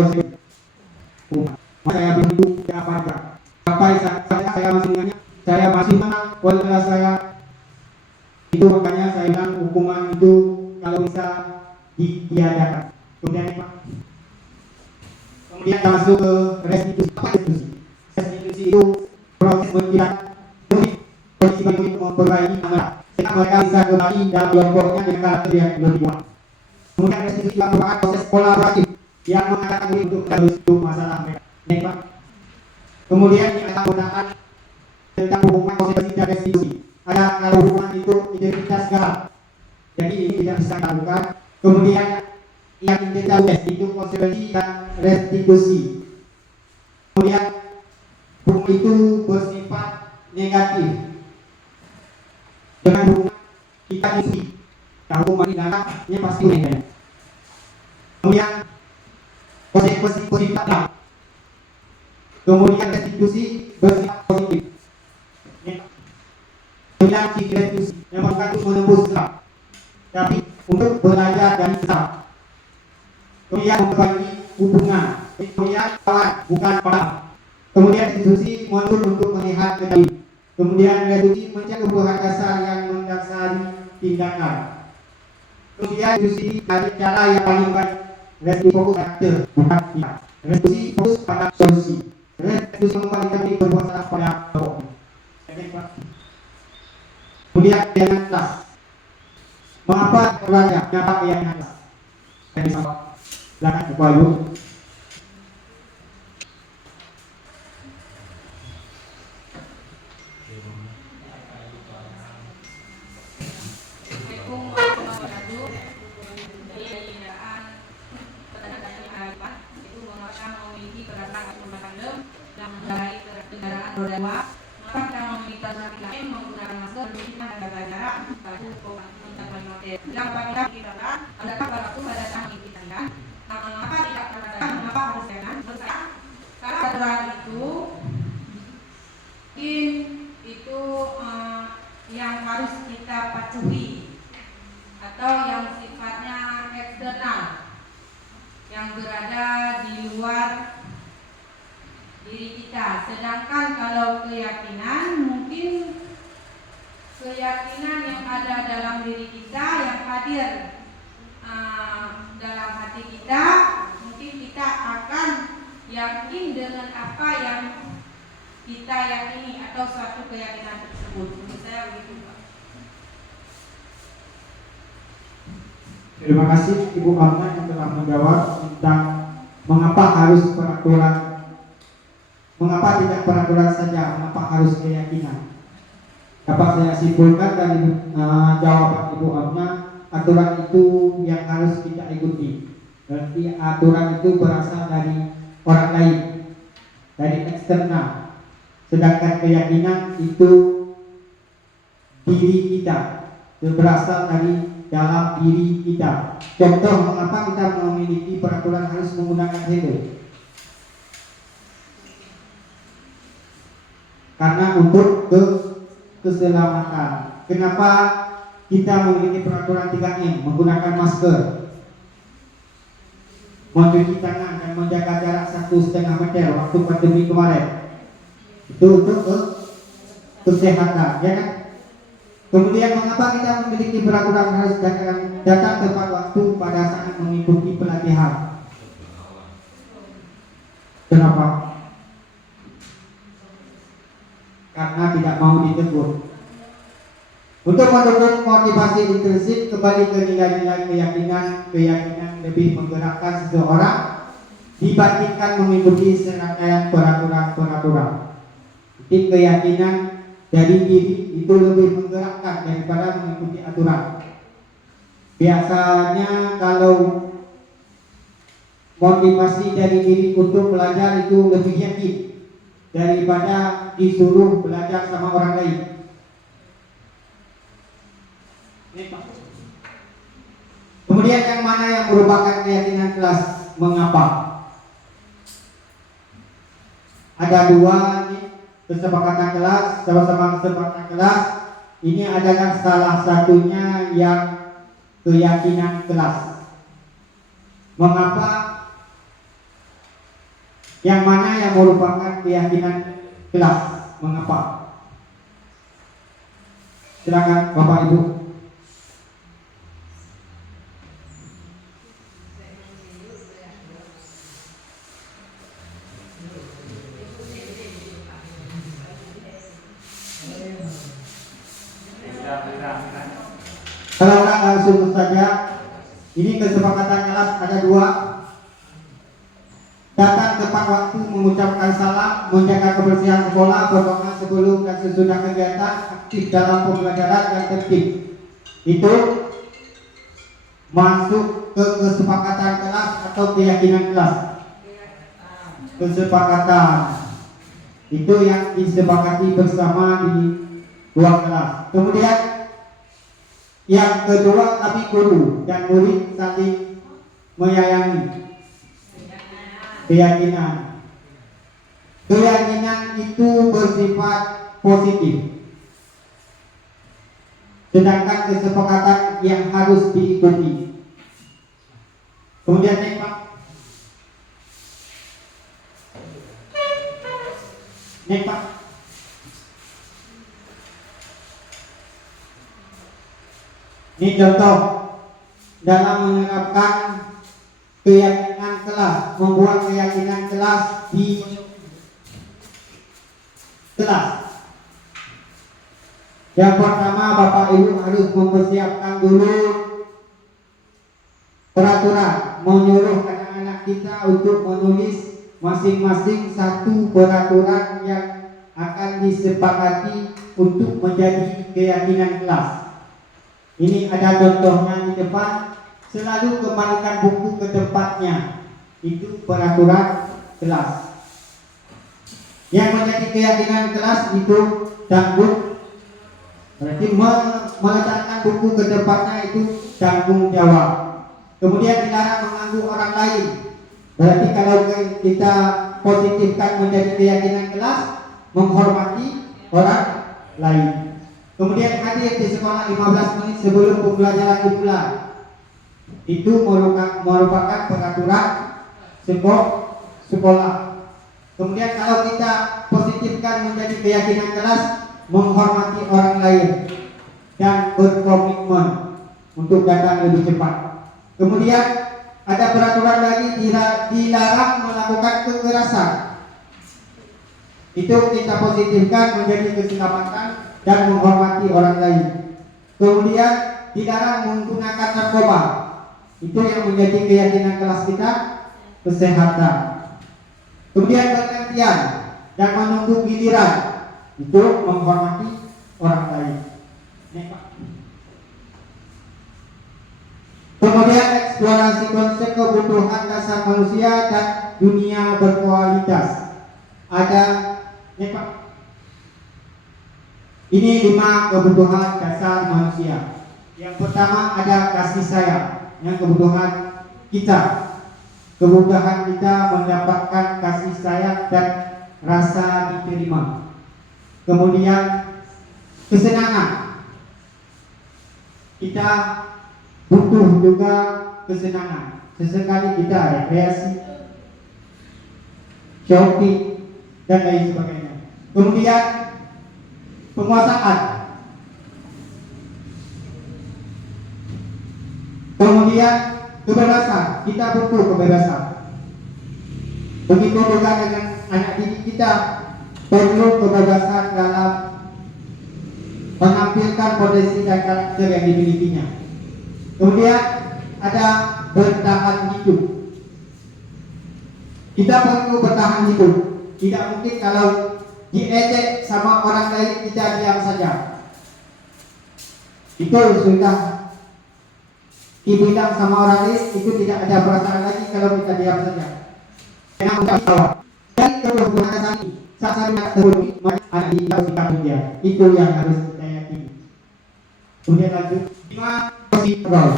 hukuman. Saya begitu tidak apa-apa. Sampai saya masih ingatnya, saya masih menang wali kelas saya. Itu makanya saya bilang hukuman itu kalau bisa ditiadakan. Kemudian masuk ke restitusi. Restitusi itu proses berpindah polisi bagi memperbaiki amanah. Sehingga mereka bisa kembali dalam kelompoknya dengan karakter yang lebih kuat. Kemudian restitusi merupakan proses kolaboratif yang mengangkat diri untuk menyelesaikan masalah mereka. Kemudian yang penggunaan tentang hubungan konsekuensi dan restitusi. Ada kalau hubungan itu identitas garam, jadi ini tidak bisa dilakukan. Kemudian yang identitas itu konsekuensi dan restitusi. Kemudian hukum itu bersifat negatif. Dengan hubungan kita isi, nah hukuman ini pasti negatif. Kemudian konsekuensi positif. Kemudian restitusi bersifat positif. Kemudian restitusi yang bukan untuk menembus kesalahan, tapi untuk belajar dari kesalahan. Kemudian memperbaiki hubungan. Kemudian kawan bukan orang. Kemudian restitusi untuk melihat ke diri. Kemudian restitusi mencari kebutuhan dasar yang mendasari tindakan. Kemudian diskusi dari cara yang paling baik. Restitusi fokus karakter, bukan tidak. Restitusi fokus pada solusi. Restitusi mengembalikan berbuat salah pada pokok. Kemudian keyakinan kelas. Mengapa keluarga? Mengapa keyakinan kelas? Saya bisa silakan Bapak Ibu. Yang harus kita patuhi atau yang sifatnya eksternal yang berada di luar diri kita. Sedangkan kalau keyakinan, mungkin keyakinan yang ada dalam diri kita, yang hadir dalam hati kita, mungkin kita akan yakin dengan apa yang kita yakini atau suatu keyakinan tersebut. Menurut saya begitu, Pak. Terima kasih Ibu Amna yang telah menjawab tentang mengapa harus peraturan, mengapa tidak peraturan saja, mengapa harus keyakinan. Dapat saya simpulkan dari jawaban Ibu Amna, aturan itu yang harus kita ikuti. Berarti aturan itu berasal dari orang lain, dari eksternal. Sedangkan keyakinan itu diri kita, berasal dari dalam diri kita. Contoh mengapa kita memiliki peraturan harus menggunakan helm? Karena untuk keselamatan. Kenapa kita memiliki peraturan 3M, menggunakan masker, mencuci tangan dan menjaga jarak 1,5 meter waktu pandemi kemarin? Itu untuk kesehatan, ya kan? Kemudian mengapa kita memiliki peraturan harus datang tepat waktu pada saat mengikuti pelatihan? Kenapa? Karena tidak mau ditegur. Untuk mendukung motivasi intrinsik, kembali ke nilai-nilai keyakinan lebih menggerakkan seseorang dibandingkan mengikuti serangkaian peraturan. Keyakinan dari diri itu lebih menggerakkan daripada mengikuti aturan. Biasanya kalau motivasi dari diri untuk belajar itu lebih yakin daripada disuruh belajar sama orang lain. Kemudian yang mana yang merupakan keyakinan kelas? Mengapa? Ada dua nih. Kesepakatan kelas, sama-sama kesepakatan kelas. Ini adalah salah satunya yang keyakinan kelas. Mengapa? Yang mana yang merupakan keyakinan kelas? Mengapa? Silakan Bapak Ibu. Kalau langsung saja, ini kesepakatan kelas ada dua. Datang tepat waktu, mengucapkan salam, menjaga kebersihan sekolah, berdoa sebelum dan sesudah kegiatan, aktif dalam pembelajaran dan tertib. Itu masuk ke kesepakatan kelas atau keyakinan kelas. Kesepakatan itu yang disepakati bersama di ruang kelas. Kemudian yang kedua, tapi guru dan murid saling menyayangi. Keyakinan itu bersifat positif. Sedangkan kesepakatan yang harus diikuti. Kemudian naik Pak. Naik Pak. Ini contoh dalam menerapkan keyakinan kelas, membuat keyakinan kelas di kelas. Yang pertama, Bapak Ibu harus mempersiapkan dulu peraturan, menyuruh anak-anak kita untuk menulis masing-masing satu peraturan yang akan disepakati untuk menjadi keyakinan kelas. Ini ada contohnya di depan. Selalu kembalikan buku ke tempatnya. Itu peraturan kelas. Yang menjadi keyakinan kelas itu tanggung. Berarti meletakkan buku ke tempatnya itu tanggung jawab. Kemudian dilarang mengganggu orang lain. Berarti kalau kita positifkan menjadi keyakinan kelas, menghormati orang lain. Kemudian hadir di sekolah 15 menit sebelum pembelajaran dimulai. Itu merupakan peraturan sekolah. Kemudian kalau kita positifkan menjadi keyakinan kelas, menghormati orang lain dan berkomitmen untuk datang lebih cepat. Kemudian ada peraturan lagi, dilarang melakukan kekerasan. Itu kita positifkan menjadi keselamatan dan menghormati orang lain. Kemudian dilarang menggunakan narkoba. Itu yang menjadi keyakinan kelas kita, kesehatan. Kemudian bergantian dan menunggu giliran. Itu menghormati orang lain. Kemudian eksplorasi konsep kebutuhan dasar manusia dan dunia berkualitas. Ada ini 5 kebutuhan dasar manusia. Yang pertama ada kasih sayang, yang kebutuhan kita. Kebutuhan kita mendapatkan kasih sayang dan rasa diterima. Kemudian kesenangan. Kita butuh juga kesenangan. Sesekali kita rekreasi, shopping dan lain sebagainya. Kemudian penguasaan. Kemudian kebebasan. Kita butuh kebebasan. Begitu juga dengan anak didik kita, perlu kebebasan dalam menampilkan potensi dan karakter yang dimilikinya. Kemudian ada bertahan hidup. Kita perlu bertahan hidup. Tidak mungkin kalau diejek sama orang lain kita diam saja. Itu sudah dibilang sama orang lain, itu tidak ada perasaan lagi kalau kita diam saja. Karena kita tahu. Dan kebutuhan tadi saat saya terpenuhi, maka anak kita harus sikap dia. Itu yang harus kita yakini. Kemudian lanjut 5 posisi kontrol.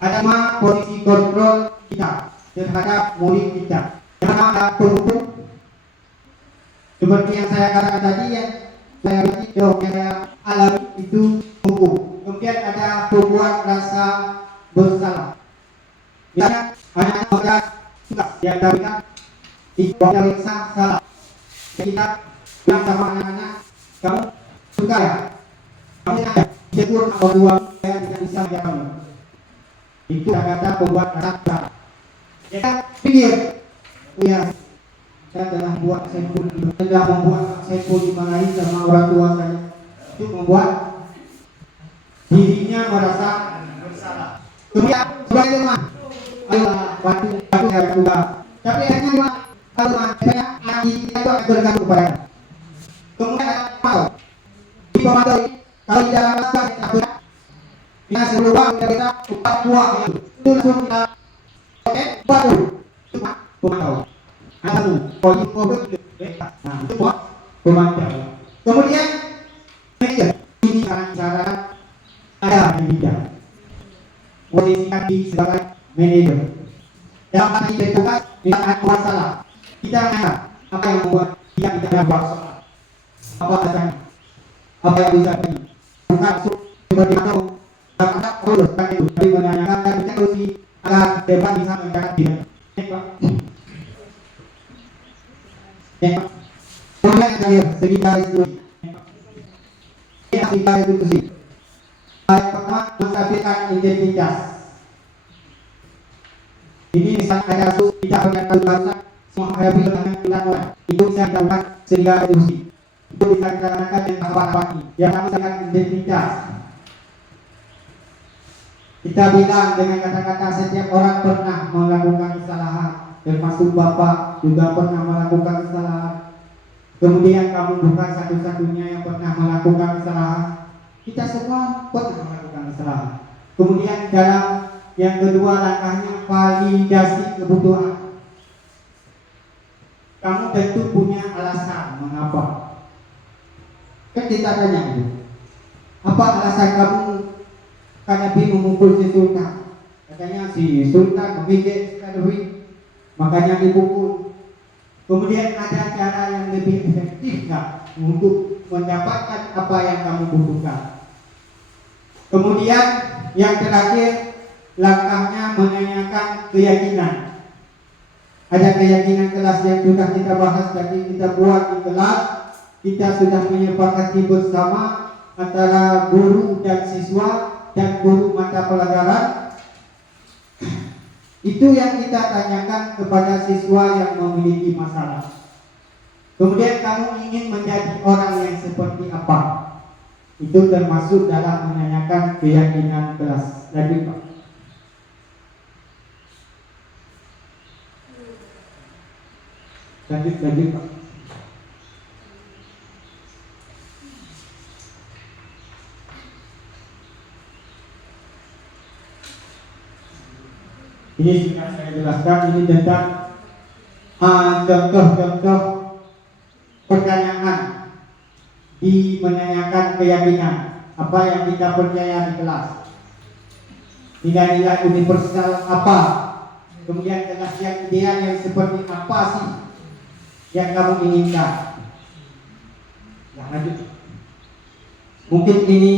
Ada 5 posisi kontrol kita terhadap murid kita. Yang pertama ada penghukum. Seperti yang saya katakan tadi, yang saya alami itu hukum. Kemudian ada pembuat rasa bersalah. Misalnya anak-anak mereka suka diantaranya tidak merasa salah. Kita bilang sama anak-anak, kamu suka ya? Kamu tidak syukur orang tua saya tidak bisa menjawabnya. Itu kata pembuat rasa salah. Ya, pikir, ya, saya telah membuat Saiful dimarahi sama orang tua saya. Itu membuat dirinya merasa bersalah. Kemudian sebagai teman, ayo bantu saya juga. Tapi hanya kalau saya anak kita itu akan bergantung kepada. Kemudian apa? Di pemantau kalau di dalam masker kita kita seluruh kita upah buah itu langsung kita oke buat dulu cuma pemantau. Anu poin nah itu buat pemantau. Kemudian ini cara ada di bidang posisikan di sebagai manajer. Dalam hal ini tugas kita akan masalah. Kita mengenal apa yang membuat kita tidak buat salah. Apa alasannya? Apa yang bisa terjadi? Bukan seperti itu. Karena urus kan itu. Tapi menanyakan dan kita harus agar debat bisa menjaga dia. Kemudian yang terakhir segi garis Tiga itu sih. Yang pertama menstabilkan identitas. Ini misalnya ada suku tidak punya bahasa, semua ada dengan orang itu bisa dilakukan sehingga diskusi. Itu bisa dilakukan dengan apa-apa ini. Yang pertama dengan identitas. Kita bilang dengan kata-kata setiap orang pernah melakukan kesalahan, termasuk Bapak juga pernah melakukan kesalahan. Kemudian kamu bukan satu-satunya yang pernah melakukan kesalahan. Kita semua pernah melakukan kesalahan. Kemudian dalam yang kedua langkahnya validasi kebutuhan. Kamu tentu punya alasan mengapa. Kan kita tanya itu. Apa alasan kamu karena memukul si Sultan? Katanya si Sultan memijak sekali, makanya dipukul. Kemudian ada cara yang lebih efektif nggak untuk mendapatkan apa yang kamu butuhkan? Kemudian yang terakhir langkahnya menanyakan keyakinan. Ada keyakinan kelas yang sudah kita bahas tadi, kita buat di kelas. Kita sudah menyepakati bersama antara guru dan siswa dan guru mata pelajaran. Itu yang kita tanyakan kepada siswa yang memiliki masalah. Kemudian kamu ingin menjadi orang yang seperti apa? Itu termasuk dalam menanyakan keyakinan kelas. Lanjut Pak. Lanjut Pak. Ini sudah saya jelaskan, ini tentang contoh-contoh pertanyaan di menanyakan keyakinan apa yang kita percaya di kelas, nilai-nilai universal apa, kemudian kelas yang ideal yang seperti apa sih yang kamu inginkan. Nah, lanjut. Mungkin ini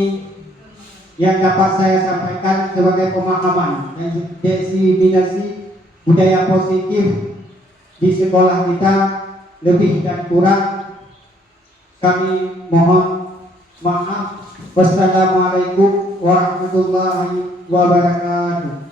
yang dapat saya sampaikan sebagai pemahaman dan diseminasi budaya positif di sekolah kita. Lebih dan kurang kami mohon maaf. Wassalamualaikum warahmatullahi wabarakatuh.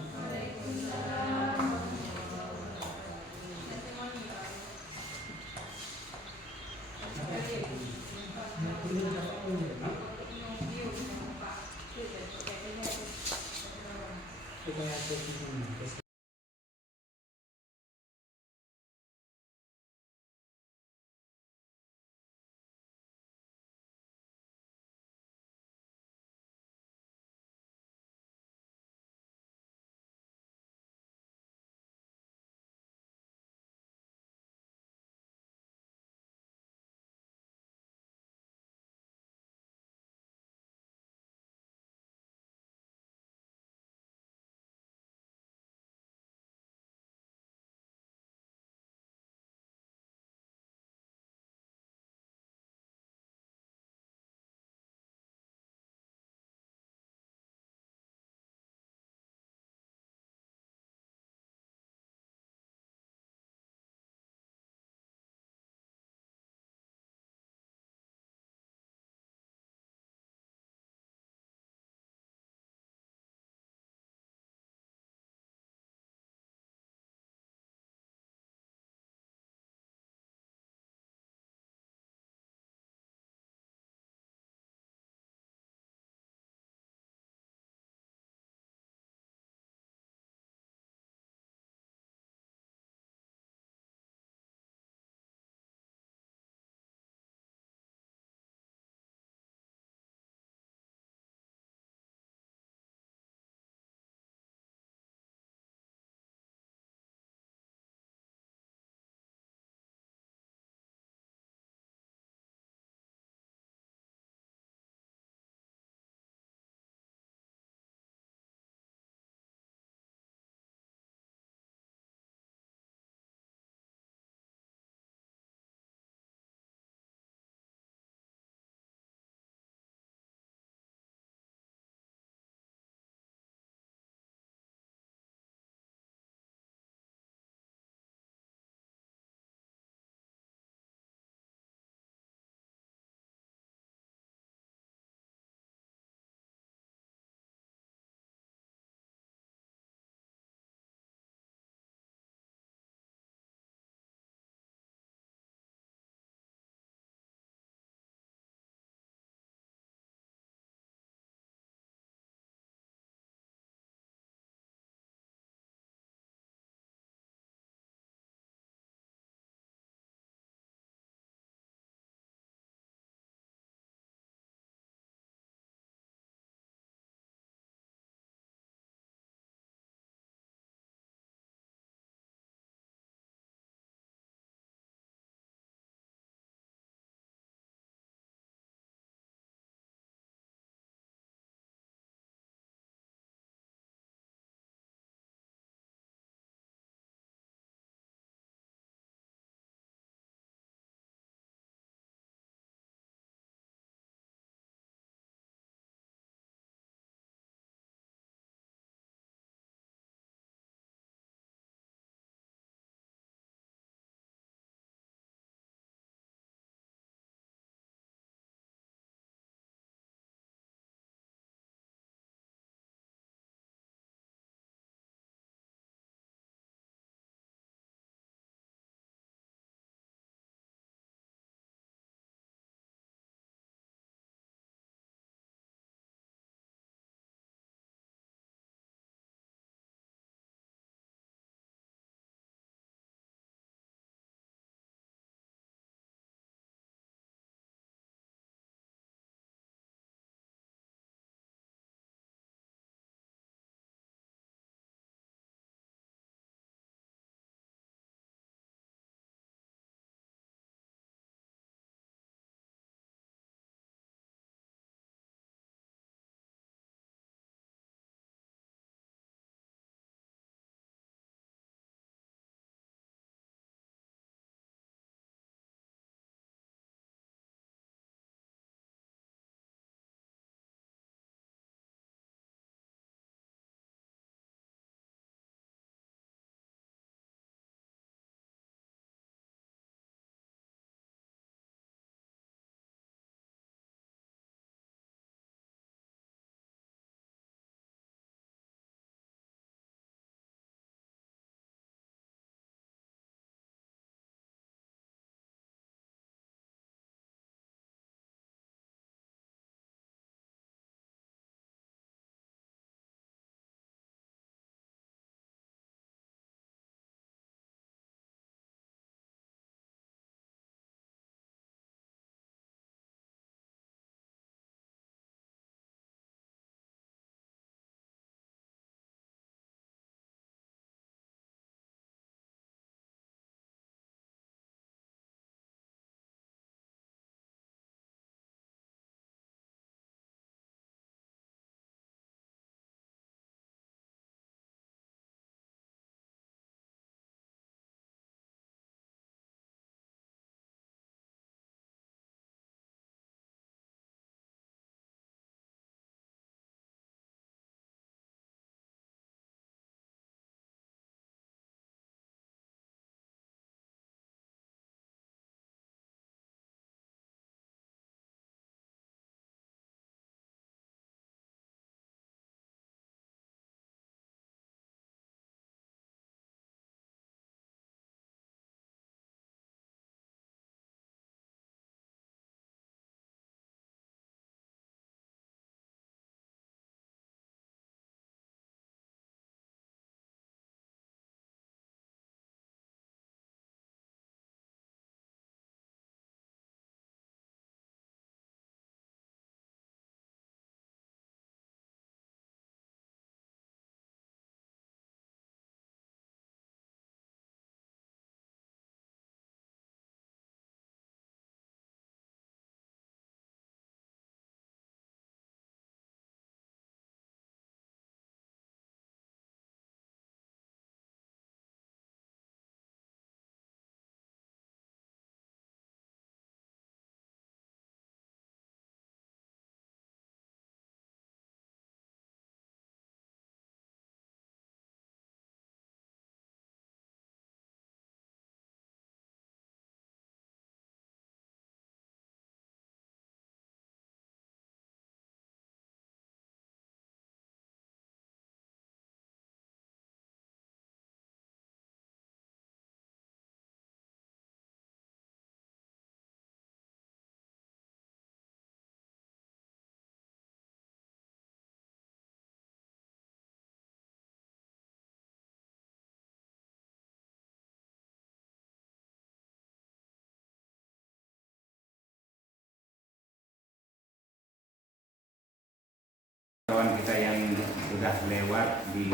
kawan kita yang sudah lewat di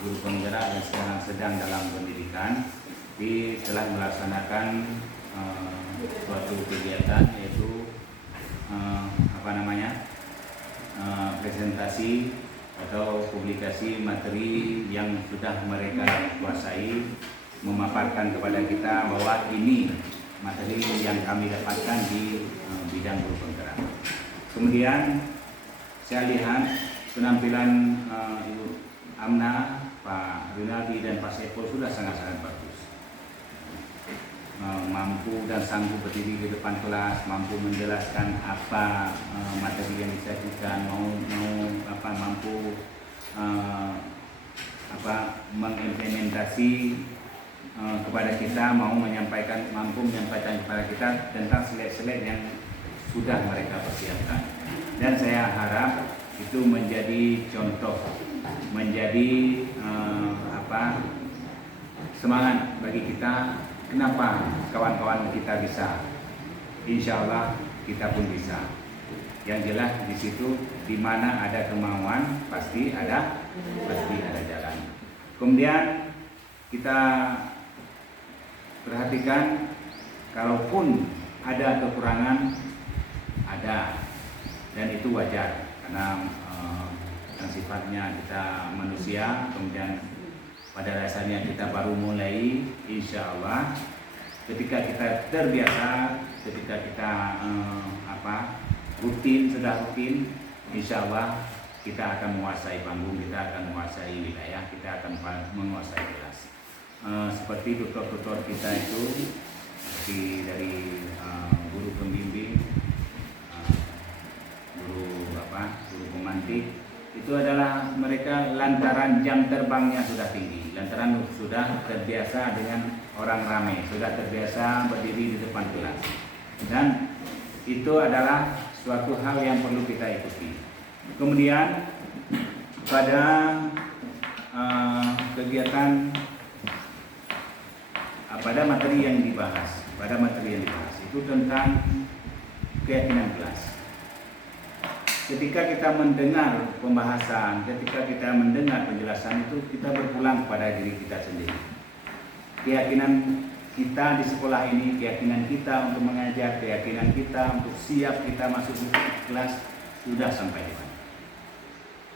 guru penggerak dan sekarang sedang dalam pendidikan, telah melaksanakan suatu kegiatan yaitu presentasi atau publikasi materi yang sudah mereka kuasai, memaparkan kepada kita bahwa ini materi yang kami dapatkan di bidang guru penggerak. Kemudian saya lihat penampilan Ibu Amna, Pak Rinaldi dan Pak Saiful sudah sangat-sangat bagus. Mampu dan sanggup berdiri di depan kelas, mampu menjelaskan apa materi yang disajikan, mampu mengimplementasi kepada kita, mampu menyampaikan kepada kita tentang slide-slide yang sudah mereka persiapkan. Dan saya harap itu menjadi contoh, menjadi semangat bagi kita. Kenapa kawan-kawan kita bisa? Insya Allah kita pun bisa. Yang jelas di situ, di mana ada kemauan pasti ada jalan. Kemudian kita perhatikan, kalaupun ada kekurangan, ada, dan itu wajar karena yang sifatnya kita manusia. Kemudian pada dasarnya kita baru mulai, insya Allah ketika kita terbiasa, ketika kita sudah rutin, insya Allah kita akan menguasai panggung, kita akan menguasai wilayah, kita akan menguasai kelas. Seperti tutor-tutor kita itu, dari guru pembimbing, guru pemantik, itu adalah mereka lantaran jam terbangnya sudah tinggi, lantaran sudah terbiasa dengan orang ramai, sudah terbiasa berdiri di depan kelas, dan itu adalah suatu hal yang perlu kita ikuti. Kemudian pada kegiatan pada materi yang dibahas itu tentang keyakinan kelas. Ketika kita mendengar pembahasan, ketika kita mendengar penjelasan itu, kita berpulang pada diri kita sendiri. Keyakinan kita di sekolah ini, keyakinan kita untuk mengajar, keyakinan kita untuk siap kita masuk di kelas sudah sampai di mana?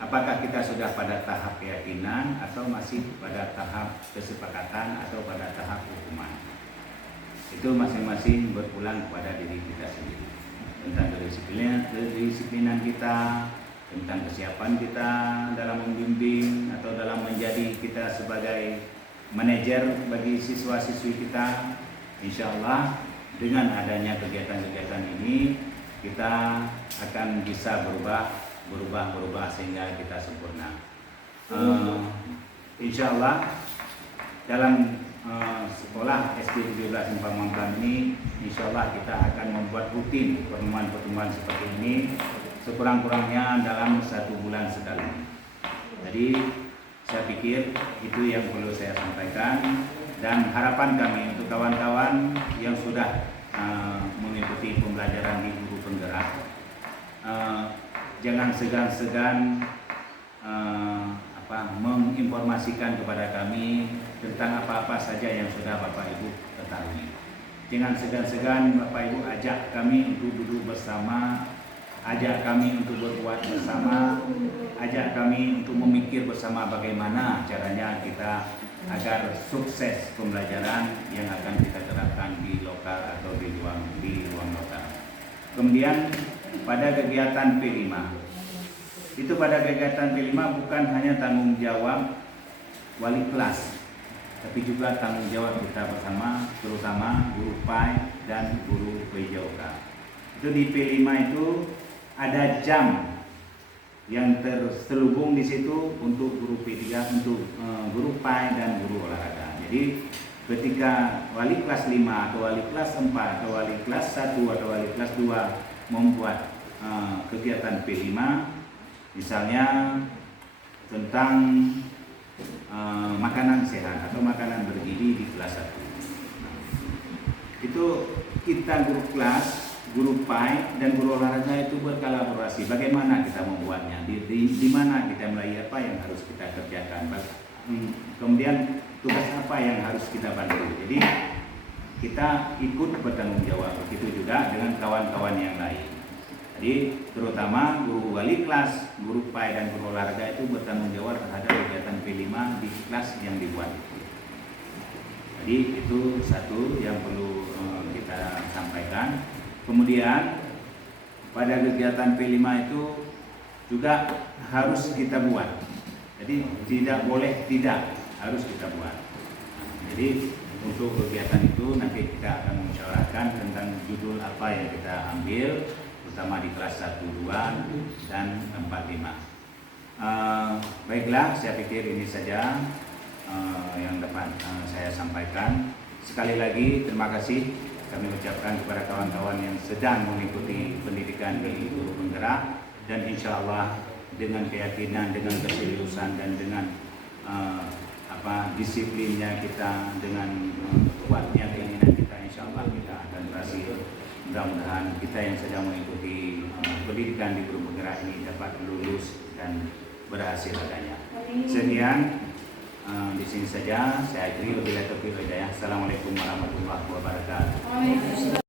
Apakah kita sudah pada tahap keyakinan atau masih pada tahap kesepakatan atau pada tahap hukuman? Itu masing-masing berpulang kepada diri kita sendiri. Tentang kedisiplinan kita, tentang kesiapan kita dalam membimbing atau dalam menjadi kita sebagai manajer bagi siswa-siswi kita. Insya Allah dengan adanya kegiatan-kegiatan ini kita akan bisa berubah sehingga kita sempurna. Insya Allah dalam sekolah SD 17 Simpang Mampang ini, insya Allah kita akan membuat rutin pertemuan-pertemuan seperti ini sekurang-kurangnya dalam 1 bulan sekali. Jadi saya pikir itu yang perlu saya sampaikan, dan harapan kami untuk kawan-kawan yang sudah mengikuti pembelajaran di guru penggerak, jangan segan-segan menginformasikan kepada kami tentang apa-apa saja yang sudah Bapak Ibu ketahui. Jangan segan-segan Bapak Ibu ajak kami untuk duduk bersama, ajak kami untuk berbuat bersama, ajak kami untuk memikir bersama bagaimana caranya kita agar sukses pembelajaran yang akan kita terapkan di lokal atau di ruang lokal. Kemudian pada kegiatan P5, itu pada kegiatan P5 bukan hanya tanggung jawab wali kelas, tapi juga tanggung jawab kita bersama, terutama guru PAI dan guru PJOK. Itu di P5 itu ada jam yang terselubung di situ untuk guru P3, untuk guru PAI dan guru olahraga. Jadi ketika wali kelas 5 atau wali kelas 4 atau wali kelas 1 atau wali kelas 2 membuat kegiatan P5, misalnya tentang makanan sehat atau makanan bergizi di kelas 1. Itu kita guru kelas guru PAI dan guru olahraga itu berkolaborasi. Bagaimana kita membuatnya? Di mana kita mulai, apa yang harus kita kerjakan? Kemudian tugas apa yang harus kita bantu? Jadi kita ikut bertanggung jawab. Begitu juga dengan kawan-kawan yang lain. Jadi terutama guru wali kelas, guru PAI dan guru olahraga itu bertanggung jawab terhadap kegiatan P5 di kelas yang dibuat. Jadi itu satu yang perlu kita sampaikan. Kemudian pada kegiatan P5 itu juga harus kita buat. Jadi tidak boleh tidak, harus kita buat. Jadi untuk kegiatan itu nanti kita akan musyawarahkan tentang judul apa yang kita ambil, terutama di kelas 1, 2, dan 4, 5. Baiklah, saya pikir ini saja yang dapat saya sampaikan. Sekali lagi terima kasih kami ucapkan kepada kawan-kawan yang sedang mengikuti pendidikan di Guru Penggerak, dan insya Allah dengan keyakinan, dengan keseriusan, dan dengan disiplinnya kita, dengan kuatnya keinginan kita, insya Allah kita akan berhasil. Mudah-mudahan kita yang sedang mengikuti pendidikan di Guru Penggerak ini dapat lulus dan berhasil adanya. Sekian di sini saja saya akhiri. Wabillahi taufiq wal hidayah. Assalamualaikum warahmatullahi wabarakatuh.